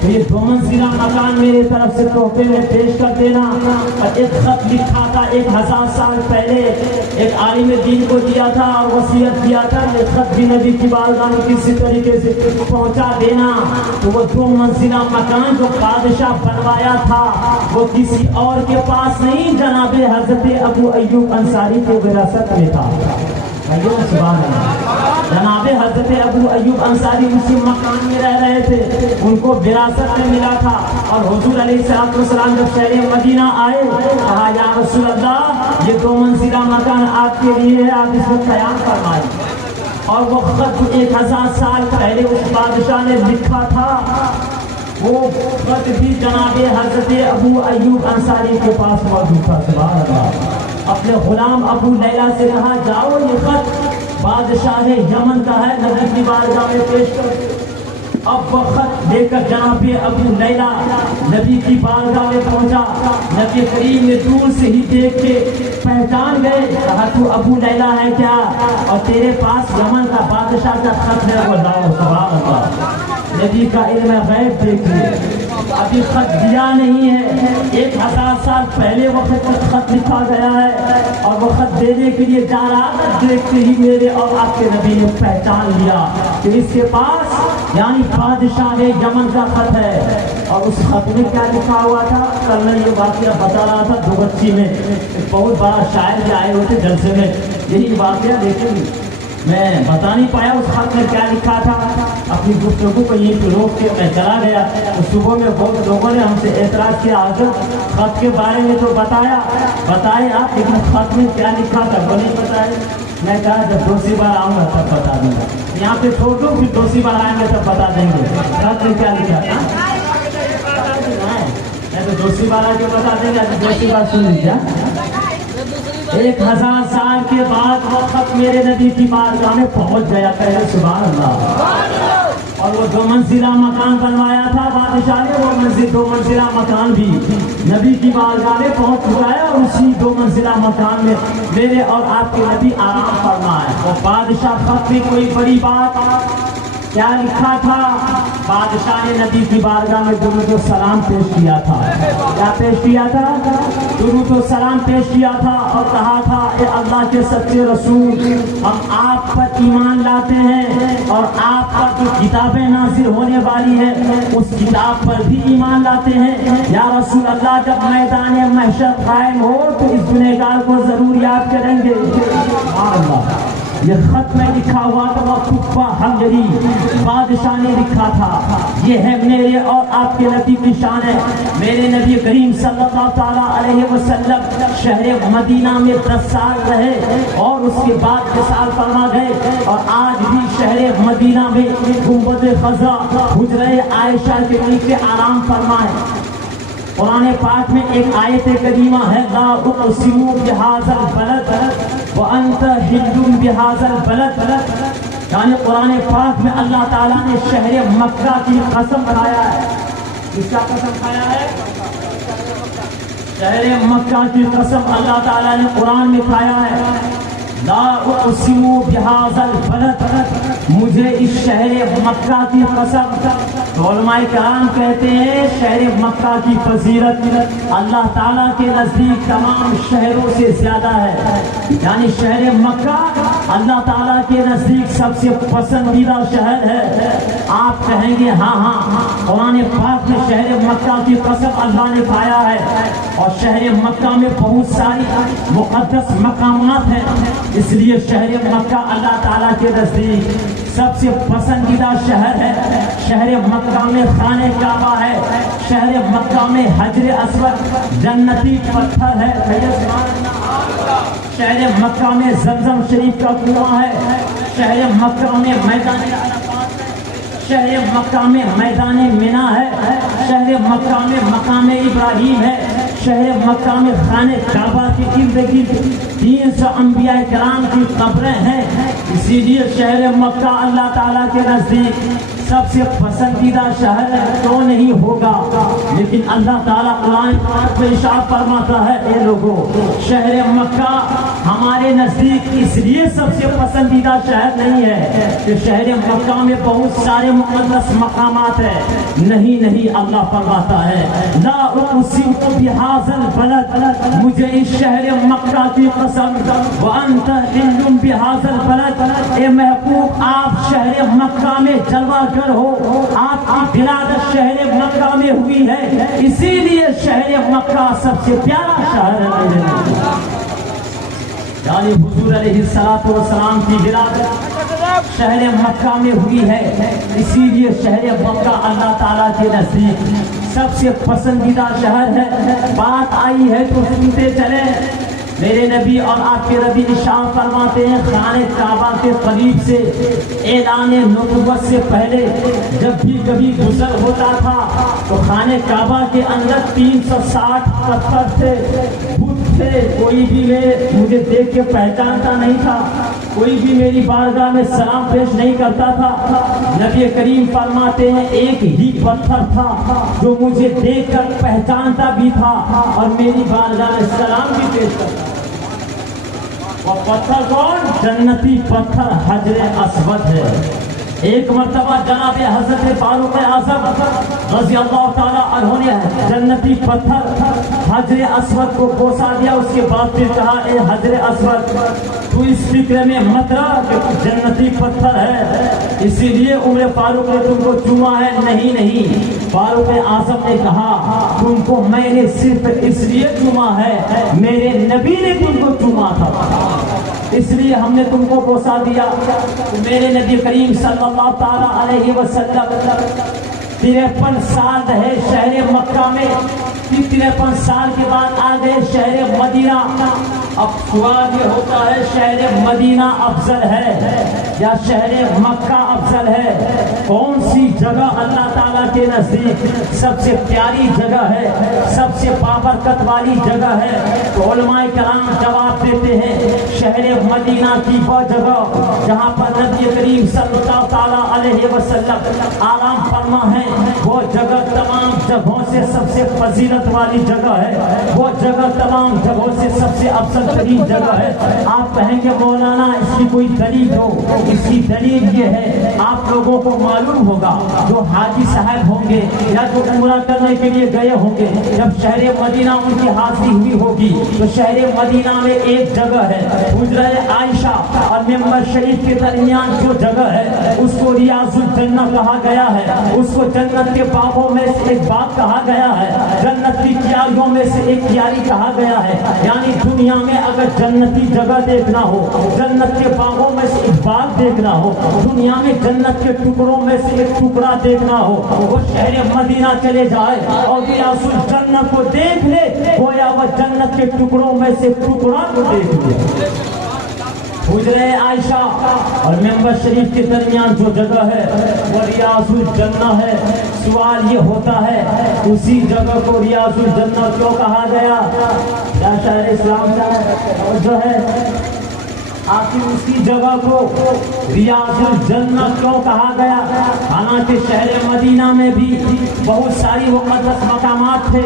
تو یہ 2 منزلہ مکان میرے طرف سے تحفے میں پیش کر دینا۔ اور ایک خط لکھا تھا 1000 سال پہلے، ایک عالم دین کو دیا تھا اور وصیت کیا تھا یہ خط بھی نبی کی بارگاہ میں کسی طریقے سے پہنچا دینا۔ تو وہ 2 منزلہ مکان جو بادشاہ بنوایا تھا وہ کسی اور کے پاس نہیں، جناب حضرت ابو ایوب انصاری کے وراثت میں تھا۔ سبحان اللہ، جناب حضرت ابو ایوب انصاری اسی مکان میں رہ رہے تھے، ان کو وراثت میں ملا تھا۔ اور حضور علیہ السلام جب شہر مدینہ آئے کہا یا رسول اللہ یہ 2 منزلہ مکان آپ کے لیے ہے، آپ اس میں قیام فرمائیں۔ اور وہ خط 1000 سال پہلے اس بادشاہ نے لکھا تھا، وہ خط بھی جناب حضرت ابو ایوب انصاری کے پاس موجود تھا۔ سبحان اللہ، اپنے غلام ابو لیلہ سے کہا جاؤ یہ خط بادشاہ یمن کا ہے، نبی کی بارگاہ میں پیش کر۔ اب وہ خط لے کر جناب ابو لیلا نبی کی بارگاہ میں پہنچا. نبی کریم نے دور سے ہی دیکھ کے پہچان گئے. کہا تو ابو لیلا ہے کیا؟ اور تیرے پاس یمن کا بادشاہ کا خط ہے. وہ لاؤ. سبحان اللہ. نبی کا علم غیب دیکھیے. ابھی خط دیا نہیں ہے. 1000 سال پہلے وہ خط لکھا گیا ہے اور وہ خط دینے کے لیے جا رہا تھا. دیکھتے ہی میرے اور آپ کے نبی نے پہچان لیا کہ اس کے پاس یعنی بادشاہ یمن کا خط ہے. اور اس خط میں کیا لکھا ہوا تھا؟ کل میں یہ واقعہ بتا رہا تھا دوبچی میں. بہت بڑا شاعر بھی آئے ہوتے جلسے میں یہی واقعہ، لیکن میں بتا نہیں پایا اس خط میں کیا لکھا تھا. اپنی گفتگو کو یہیں پہ روک کے میں چلا گیا. صبح میں بہت لوگوں نے ہم سے اعتراض کیا، آگے خط کے بارے میں تو بتائے آپ، لیکن خط میں کیا لکھا تھا وہ نہیں بتائے. میں کہا جب دوسری بار آؤں گا تب بتا دوں گا. یہاں پہ چھوڑ دوں، پھر دوسری بار آئیں گے تب بتا دیں گے خط میں کیا لکھا تھا. میں تو دوسری بار آ کے بتا دیں گے. دوسری بار سن لیجیے. 1000 سال کے بعد وہ خط میرے نبی کی بارگاہ میں پہنچ گیا. پہلے سبحان اللہ. اور وہ 2 منزلہ مکان بنوایا تھا بادشاہ نے، وہ 2 منزلہ مکان بھی نبی کی بارگاہ میں پہنچ چکا ہے. اور اسی 2 منزلہ مکان میں میرے اور آپ کے نبی آرام فرمائے. اور بادشاہ خط میں کوئی بڑی بات کیا لکھا تھا؟ بادشاہ نے نبی کی بارگاہ میں درود و سلام پیش کیا تھا. کیا پیش کیا تھا؟ درود و سلام پیش کیا تھا اور کہا تھا اے اللہ کے سچے رسول، ہم آپ پر ایمان لاتے ہیں اور آپ پر جو کتابیں نازل ہونے والی ہے اس کتاب پر بھی ایمان لاتے ہیں. یا رسول اللہ جب میدان محشر قائم ہو تو اس گنہگار کو ضرور یاد کریں گے. اللہ یہ خط میں لکھا ہوا تھا وہ کفہ حمجری بادشاہ نے لکھا تھا. یہ ہے میرے اور آپ کے نبی کی شان ہے. میرے نبی کریم صلی اللہ تعالیٰ علیہ وسلم شہر مدینہ میں 10 سال رہے اور اس کے بعد وصال فرما گئے. اور آج بھی شہر مدینہ میں گنبد خضرا حجرہ عائشہ کے نیچے آرام فرمائے. قرآن پاک میں ایک آیت کریمہ ہے لا اقسم بہذا البلد وانت حل بہذا البلد. یعنی قرآن پاک میں اللہ تعالیٰ نے شہر مکہ کی قسم کھایا ہے. کس کا قسم کھایا ہے؟ شہر مکہ کی قسم اللہ تعالیٰ نے قرآن میں کھایا ہے. لا اقسم بہذا البلد، مجھے اس شہر مکہ کی قسم. علماء کرام کہتے ہیں شہر مکہ کی فضیلت اللہ تعالیٰ کے نزدیک تمام شہروں سے زیادہ ہے. یعنی شہر مکہ اللہ تعالیٰ کے نزدیک سب سے پسندیدہ شہر ہے. آپ کہیں گے ہاں قرآن پاک میں شہر مکہ کی قسم اللہ نے کھایا ہے. اور شہر مکہ میں بہت ساری مقدس مقامات ہیں، اس لیے شہر مکہ اللہ تعالیٰ کے نزدیک سب سے پسندیدہ شہر ہے. شہر مکہ میں خانہ کعبہ ہے. شہر مکہ میں حجر اسود جنتی پتھر ہے. شہر مکہ میں زمزم شریف کا کنواں ہے. شہر مکہ میں میدان عرفات ہے. شہر مکہ میں میدان منی ہے. شہر مکہ میں مقام ابراہیم ہے. شہر مکہ میں خانہ کعبہ کے ارد گرد 300 انبیاء کرام کی قبریں ہیں. اسی لیے شہر مکہ اللہ تعالیٰ کے نزدیک سب سے پسندیدہ شہر کیوں نہیں ہوگا. لیکن اللہ تعالیٰ قرآن پاک میں ارشاد فرماتا ہے اے لوگوں شہر مکہ ہمارے نزدیک اس لیے سب سے پسندیدہ شہر نہیں ہے کہ شہر مکہ میں بہت سارے مقدس مقامات ہیں. نہیں اللہ فرماتا ہے لا اقسم بہذا البلد، مجھے اس شہر مکہ کی قسم وانت حل بہذا البلد. اے محبوب آپ شہر مکہ میں جلوہ گر ہو، آپ کی ولادت شہر مکہ میں ہوئی ہے، اسی لیے شہر مکہ سب سے پیارا شہر ہے. یعنی حضور علیہ السلام کی ولادت شہر مکہ میں ہوئی ہے، اسی لیے شہر مکہ اللہ تعالیٰ کے نزدیک سب سے پسندیدہ شہر ہے. بات آئی ہے تو سنتے چلیں. میرے نبی اور آپ کے نبی ارشاد فرماتے ہیں خانہ کعبہ کے قریب سے اعلان نبوت سے پہلے جب بھی کبھی گزر ہوتا تھا تو خانہ کعبہ کے اندر 360 پتھر تھے، بت تھے. کوئی بھی مجھے دیکھ کے پہچانتا نہیں تھا. کوئی بھی میری بارگاہ میں سلام پیش نہیں کرتا تھا۔ نبی کریم فرماتے ہیں ایک ہی پتھر تھا جو مجھے دیکھ کر پہچانتا بھی تھا اور میری بارگاہ میں سلام بھی پیش کرتا۔ اور پتھر کون؟ جنتی پتھر حجر اسود ہے۔ ایک مرتبہ جناب حضرت فاروق اعظم رضی اللہ تعالیٰ عنہ نے جنتی پتھر حجر اسود کو بوسا دیا، اس کے بعد پھر کہا اے حجر اسود تو اس فکر میں مت رہا کہ جنتی پتھر ہے اسی لیے عمر فاروق نے تم کو چوما ہے۔ نہیں، فاروق اعظم نے کہا تم کو میں نے صرف اس لیے چوما ہے، میرے نبی نے تم کو چوما تھا اس لیے ہم نے تم کو بوسا دیا۔ میرے نبی کریم صلی اللہ تعالیٰ علیہ وسلم 53 سال رہے شہر مکہ میں، 53 سال کے بعد آ گئے شہر مدینہ۔ اب سوال یہ ہوتا ہے شہر مدینہ افضل ہے یا شہر مکہ افضل ہے؟ کون سی جگہ اللہ تعالیٰ کے نزدیک سب سے پیاری جگہ ہے، سب سے بابرکت والی جگہ ہے؟ تو علماء کرام جواب دیتے ہیں شہر مدینہ کی وہ جگہ جہاں پر نبی کریم صلی اللہ تعالیٰ علیہ وسلم آرام فرما ہے، وہ جگہ تمام جگہوں سے سب سے فضیلت والی جگہ ہے، وہ جگہ تمام جگہوں سے سب سے افضل ترین جگہ ہے۔ آپ کہیں گے مولانا اس کی کوئی دلیل ہو؟ اس کی دلیل یہ ہے آپ لوگوں کو معلوم ہوگا جو حاجی صاحب ہوں گے یا جو عمرہ کرنے کے لیے گئے ہوں گے، جب شہر مدینہ ان کی حاضری ہوئی ہوگی تو شہر مدینہ میں ایک جگہ ہے حجرہ عائشہ اور ممبر شریف کے درمیان جو جگہ ہے اس کو ریاض الجنہ کہا گیا ہے، اس کو جنت کے باغوں میں سے ایک باغ کہا گیا ہے، جنت کی کیاریوں میں سے ایک کیاری کہا گیا ہے۔ یعنی دنیا میں اگر جنتی جگہ دیکھنا ہو، جنت کے باغوں میں سے ایک باغ دیکھنا ہو، دنیا میں جنت کے ٹکڑوں میں سے ایک ٹکڑا دیکھنا ہو، وہ شہر مدینہ چلے جائے اور ریاض الجنہ کو دیکھ لے، گویا وہ جنت کے ٹکڑوں میں سے ٹکڑا کو دیکھ لے۔ حجرہ عائشہ اور ممبر شریف کے درمیان جو جگہ ہے وہ ریاض الجنہ ہے۔ سوال یہ ہوتا ہے اسی جگہ کو ریاض الجنہ کیوں کہا گیا؟ کیا شاعر اسلام کا جو ہے آخر اسی جگہ کو ریاض الجنہ کیوں کہا گیا؟ حالانکہ شہر مدینہ میں بھی بہت ساری مقدس مقامات تھے،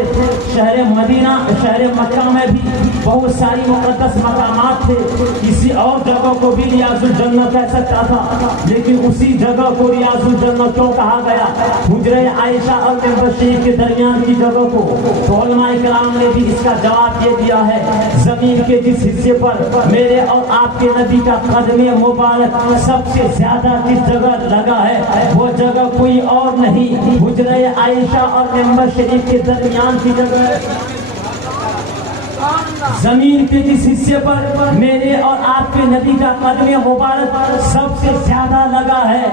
شہر مکہ میں بھی بہت ساری مقدس مقامات تھے، کسی اور جگہ کو بھی ریاض الجنہ کہہ سکتا تھا، لیکن اسی جگہ کو ریاض الجنہ کیوں کہا گیا؟ حجرہ عائشہ اور ممبر شریف کے درمیان کی جگہ کو تو علماء کرام نے بھی اس کا جواب یہ دیا ہے زمین کے جس حصے پر میرے اور آپ کے نبی کا قدم مبارک سب سے زیادہ جس جگہ لگا ہے وہ جگہ کوئی اور نہیں حجرہ عائشہ اور ممبر شریف کے درمیان کی جگہ ہے۔ زمین کے جس حصے پر میرے اور آپ کے نبی کا قدم مبارک سب سے زیادہ لگا ہے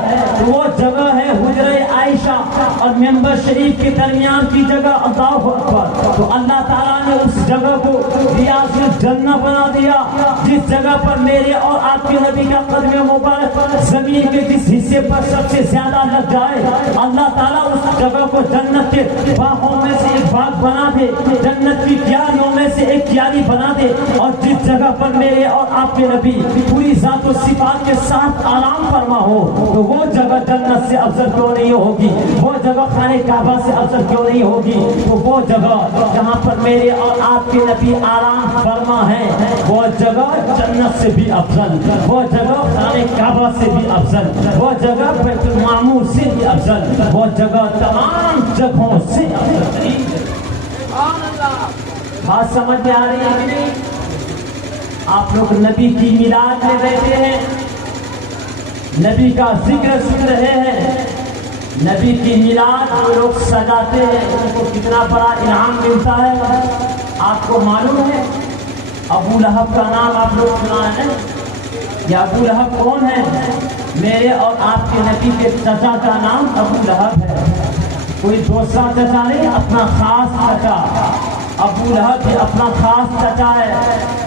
وہ جگہ ہے حجرہ عائشہ اور ممبر شریف کے درمیان کی جگہ۔ اللہ اکبر! تو اللہ تعالیٰ نے اس جگہ کو ریاض الجنہ بنا دیا جس جگہ پر میرے اور آپ کے نبی کا قدم مبارک زمین کے جس حصے پر سب سے زیادہ لگ جائے، اللہ تعالیٰ اس جگہ کو جنت کے باغوں میں سے ایک باغ بنا دے، جنت کی کیاریوں میں سے ایک کیاری بنا دے، اور جس جگہ پر میرے اور آپ کے نبی پوری ذات و صفات کے ساتھ آرام فرما ہو تو وہ جگہ جنت سے افضل کیوں نہیں ہوگی؟ وہ جگہ خانہ کعبہ سے افضل کیوں نہیں ہوگی؟ تو وہ جگہ جہاں پر میرے اور آپ کے نبی آرام فرما ہے وہ جگہ جنت سے بھی افضل، وہ جگہ خانہ کعبہ سے بھی افضل، وہ جگہ بیت المعمور سے بھی افضل، وہ جگہ تمام جگہوں سے افضل۔ بات سمجھ میں آ رہی ہے کہ نہیں؟ آپ لوگ نبی کی میلاد میں بیٹھے ہیں، نبی کا ذکر سن رہے ہیں، نبی کی میلاد جو لوگ سجاتے ہیں ان کو کتنا بڑا انعام ملتا ہے آپ کو معلوم ہے؟ ابو لہب کا نام آپ لوگ سنا ہے؟ یہ ابو لہب کون ہے؟ میرے اور آپ کے نبی کے چچا کا نام ابو لہب ہے، کوئی دوسرا چچا نہیں، اپنا خاص چچا۔ ابو لہب بھی اپنا خاص چچا ہے۔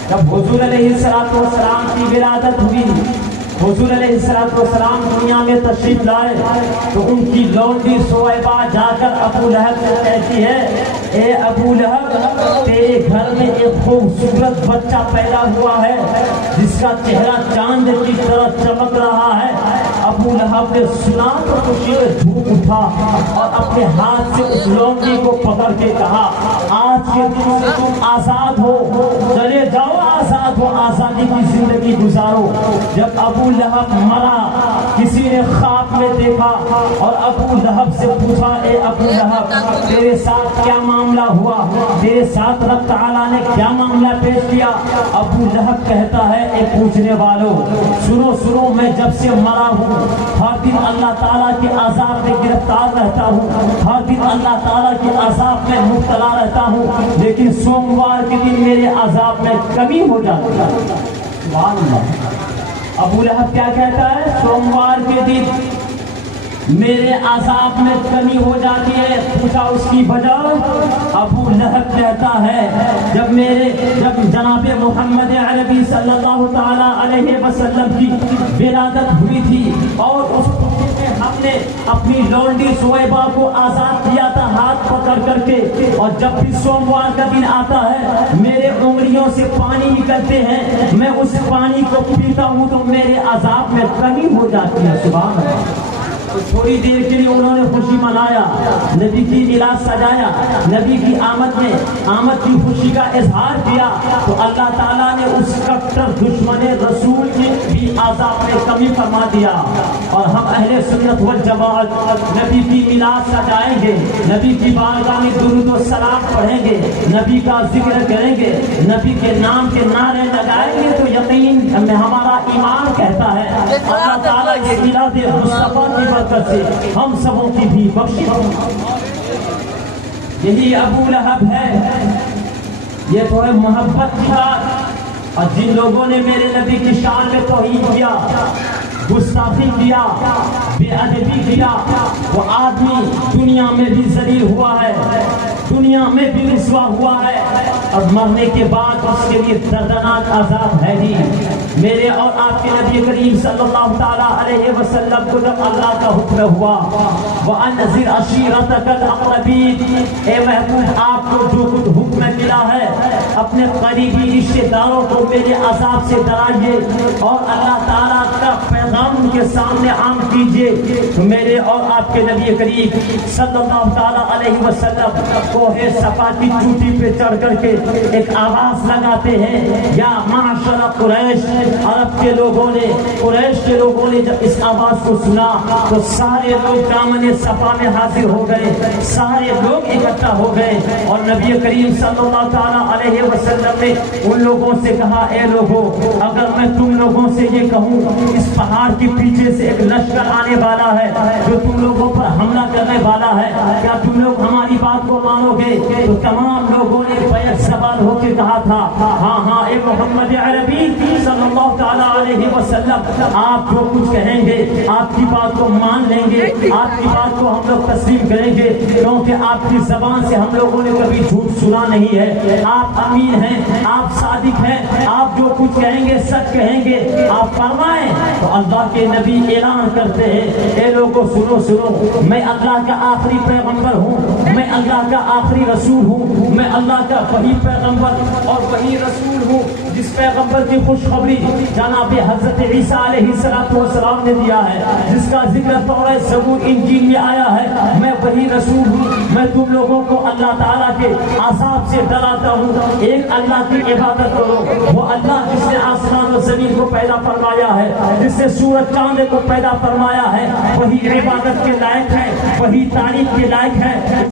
جب حضور علیہ السلام کی ولادت ہوئی حضور علیہ السلام دنیا میں تشریف لائے تو ان کی لونڈی صہیبہ جا کر ابو لہب سے کہتی ہے اے ابو لہب تیرے گھر میں ایک خوبصورت بچہ پیدا ہوا ہے جس کا چہرہ چاند کی طرح چمک رہا ہے۔ ابو لہب نے سنا تو خوشی میں جھوم اٹھا اور اپنے ہاتھ سے اس لونڈی کو پکڑ کے کہا آج کے دن سے تم آزاد ہو، چلے جاؤ آزاد ہو، آزادی کی زندگی گزارو۔ جب ابو لہب مرا کسی نے خواب میں دیکھا اور ابو لہب سے پوچھا اے ابو لہب تیرے ساتھ کیا معاملہ ہوا، تیرے ساتھ رب تعالیٰ نے کیا معاملہ پیش کیا؟ ابو لہب کہتا ہے اے پوچھنے والوں سنو سنو، میں جب سے مرا ہوں ہر دن اللہ تعالیٰ کے عذاب میں گرفتار رہتا ہوں، ہر دن اللہ تعالیٰ کے عذاب میں مبتلا رہتا ہوں، لیکن سوموار کے دن میرے عذاب میں کمی ہو جاتی ہے۔ سبحان اللہ۔ ابو لہب کیا کہتا ہے؟ سوموار کے دن میرے عذاب میں کمی ہو جاتی ہے۔ پوچھا اس کی وجہ؟ ابو لہب کہتا ہے جب جناب محمد عربی صلی اللہ تعالی علیہ وسلم کی ولادت ہوئی تھی اور اس میں ہم نے اپنی لونڈی صہیبہ کو آزاد کیا تھا ہاتھ پکڑ کر کے، اور جب بھی سوموار کا دن آتا ہے میرے انگلیوں سے پانی نکلتے ہیں، میں اس پانی کو پیتا ہوں تو میرے عذاب میں کمی ہو جاتی ہے۔ سبحان اللہ۔ تھوڑی دیر کے لیے انہوں نے خوشی منایا، نبی کی میلاد سجایا، نبی کی آمد کی خوشی کا اظہار کیا، تو اللہ تعالیٰ نے اس کٹر دشمن رسول کی بھی عذاب میں کمی فرما دیا۔ اور ہم اہل سنت والجماعت نبی کی میلاد سجائیں گے، نبی کی بارگاہ میں درود و سلام پڑھیں گے، نبی کا ذکر کریں گے، نبی کے نام کے نعرے لگائیں گے، تو یقین ہمارا ایمان کہتا ہے اللہ تعالیٰ یہ میلاد مصطفیٰ کی برکت سے ہم سبوں کی بھی بخشش۔ یہی ابو لہب ہے، یہ تو ہے محبت کی بات۔ اور جن لوگوں نے میرے نبی کی شان میں توہین کیا، گستاخی کیا، بے ادبی کیا، وہ آدمی دنیا میں بھی ذلیل ہوا ہے، دنیا میں بھی رسوا ہوا ہے، اور مرنے کے بعد اس کے لیے دردناک عذاب ہے ہی۔ میرے اور آپ کے نبی کریم صلی اللہ تعالیٰ علیہ وسلم کو جب اللہ کا حکم ہوا وَأَنذِرْ عَشِيرَتَكَ الْأَقْرَبِينَ، اے محبوب آپ کو جو کچھ حکم ملا ہے اپنے قریبی رشتے داروں کو میرے عذاب سے ڈرائیے اور اللہ تعالیٰ کا پیغام ان کے سامنے عام کیجیے، تو میرے اور آپ کے نبی کریم صلی اللہ تعالیٰ علیہ وسلم کوہ صفا کی چوٹی پہ چڑھ کر کے ایک آواز لگاتے ہیں یا معاشر قریش۔ عرب کے لوگوں نے، قریش کے لوگوں نے جب اس آواز کو سنا تو سارے لوگ دامن صفا میں حاضر ہو گئے، سارے لوگ اکٹھا ہو گئے، اور نبی کریم صلی اللہ تعالیٰ علیہ وسلم نے ان لوگوں سے کہا اے لوگوں اگر میں تم لوگوں سے یہ کہوں اس پہاڑ کے پیچھے سے ایک لشکر آنے والا ہے جو تم لوگوں پر حملہ کرنے والا ہے، کیا تم لوگ ہماری بات کو مانو گے؟ تو تمام لوگوں نے بیک سوال ہو کے کہا تھا ہاں ہاں اے محمد عربی صلی اللہ تعالیٰ علیہ وسلم، آپ جو کچھ کہیں گے آپ کی بات کو مان لیں گے، آپ کی بات کو ہم لوگ تسلیم کریں گے، کیونکہ آپ کی زبان سے ہم لوگوں نے کبھی جھوٹ سنا نہیں ہے، آپ امین ہیں، آپ صادق ہیں، آپ جو کچھ کہیں گے سچ کہیں گے، آپ فرمائیں۔ تو اللہ کے نبی اعلان کرتے ہیں اے لوگوں سنو سنو، میں اللہ کا آخری پیغمبر ہوں، میں اللہ کا آخری رسول ہوں، میں اللہ کا وہی پیغمبر اور وہی رسول ہوں جس پیغمبر کی خوشخبری جناب حضرت عیسیٰ علیہ السلام نے دیا ہے، جس کا ذکر تورات زبور انجیل میں آیا ہے۔ میں وہی رسول ہوں، میں تم لوگوں کو اللہ تعالیٰ کے عذاب سے ڈراتا ہوں۔ ایک اللہ کی عبادت کرو، وہ اللہ جس نے آسمان و زمین کو پیدا فرمایا ہے، جس نے سورج چاند کو پیدا فرمایا ہے، وہی عبادت کے لائق ہے، وہی تعریف کے لائق ہے۔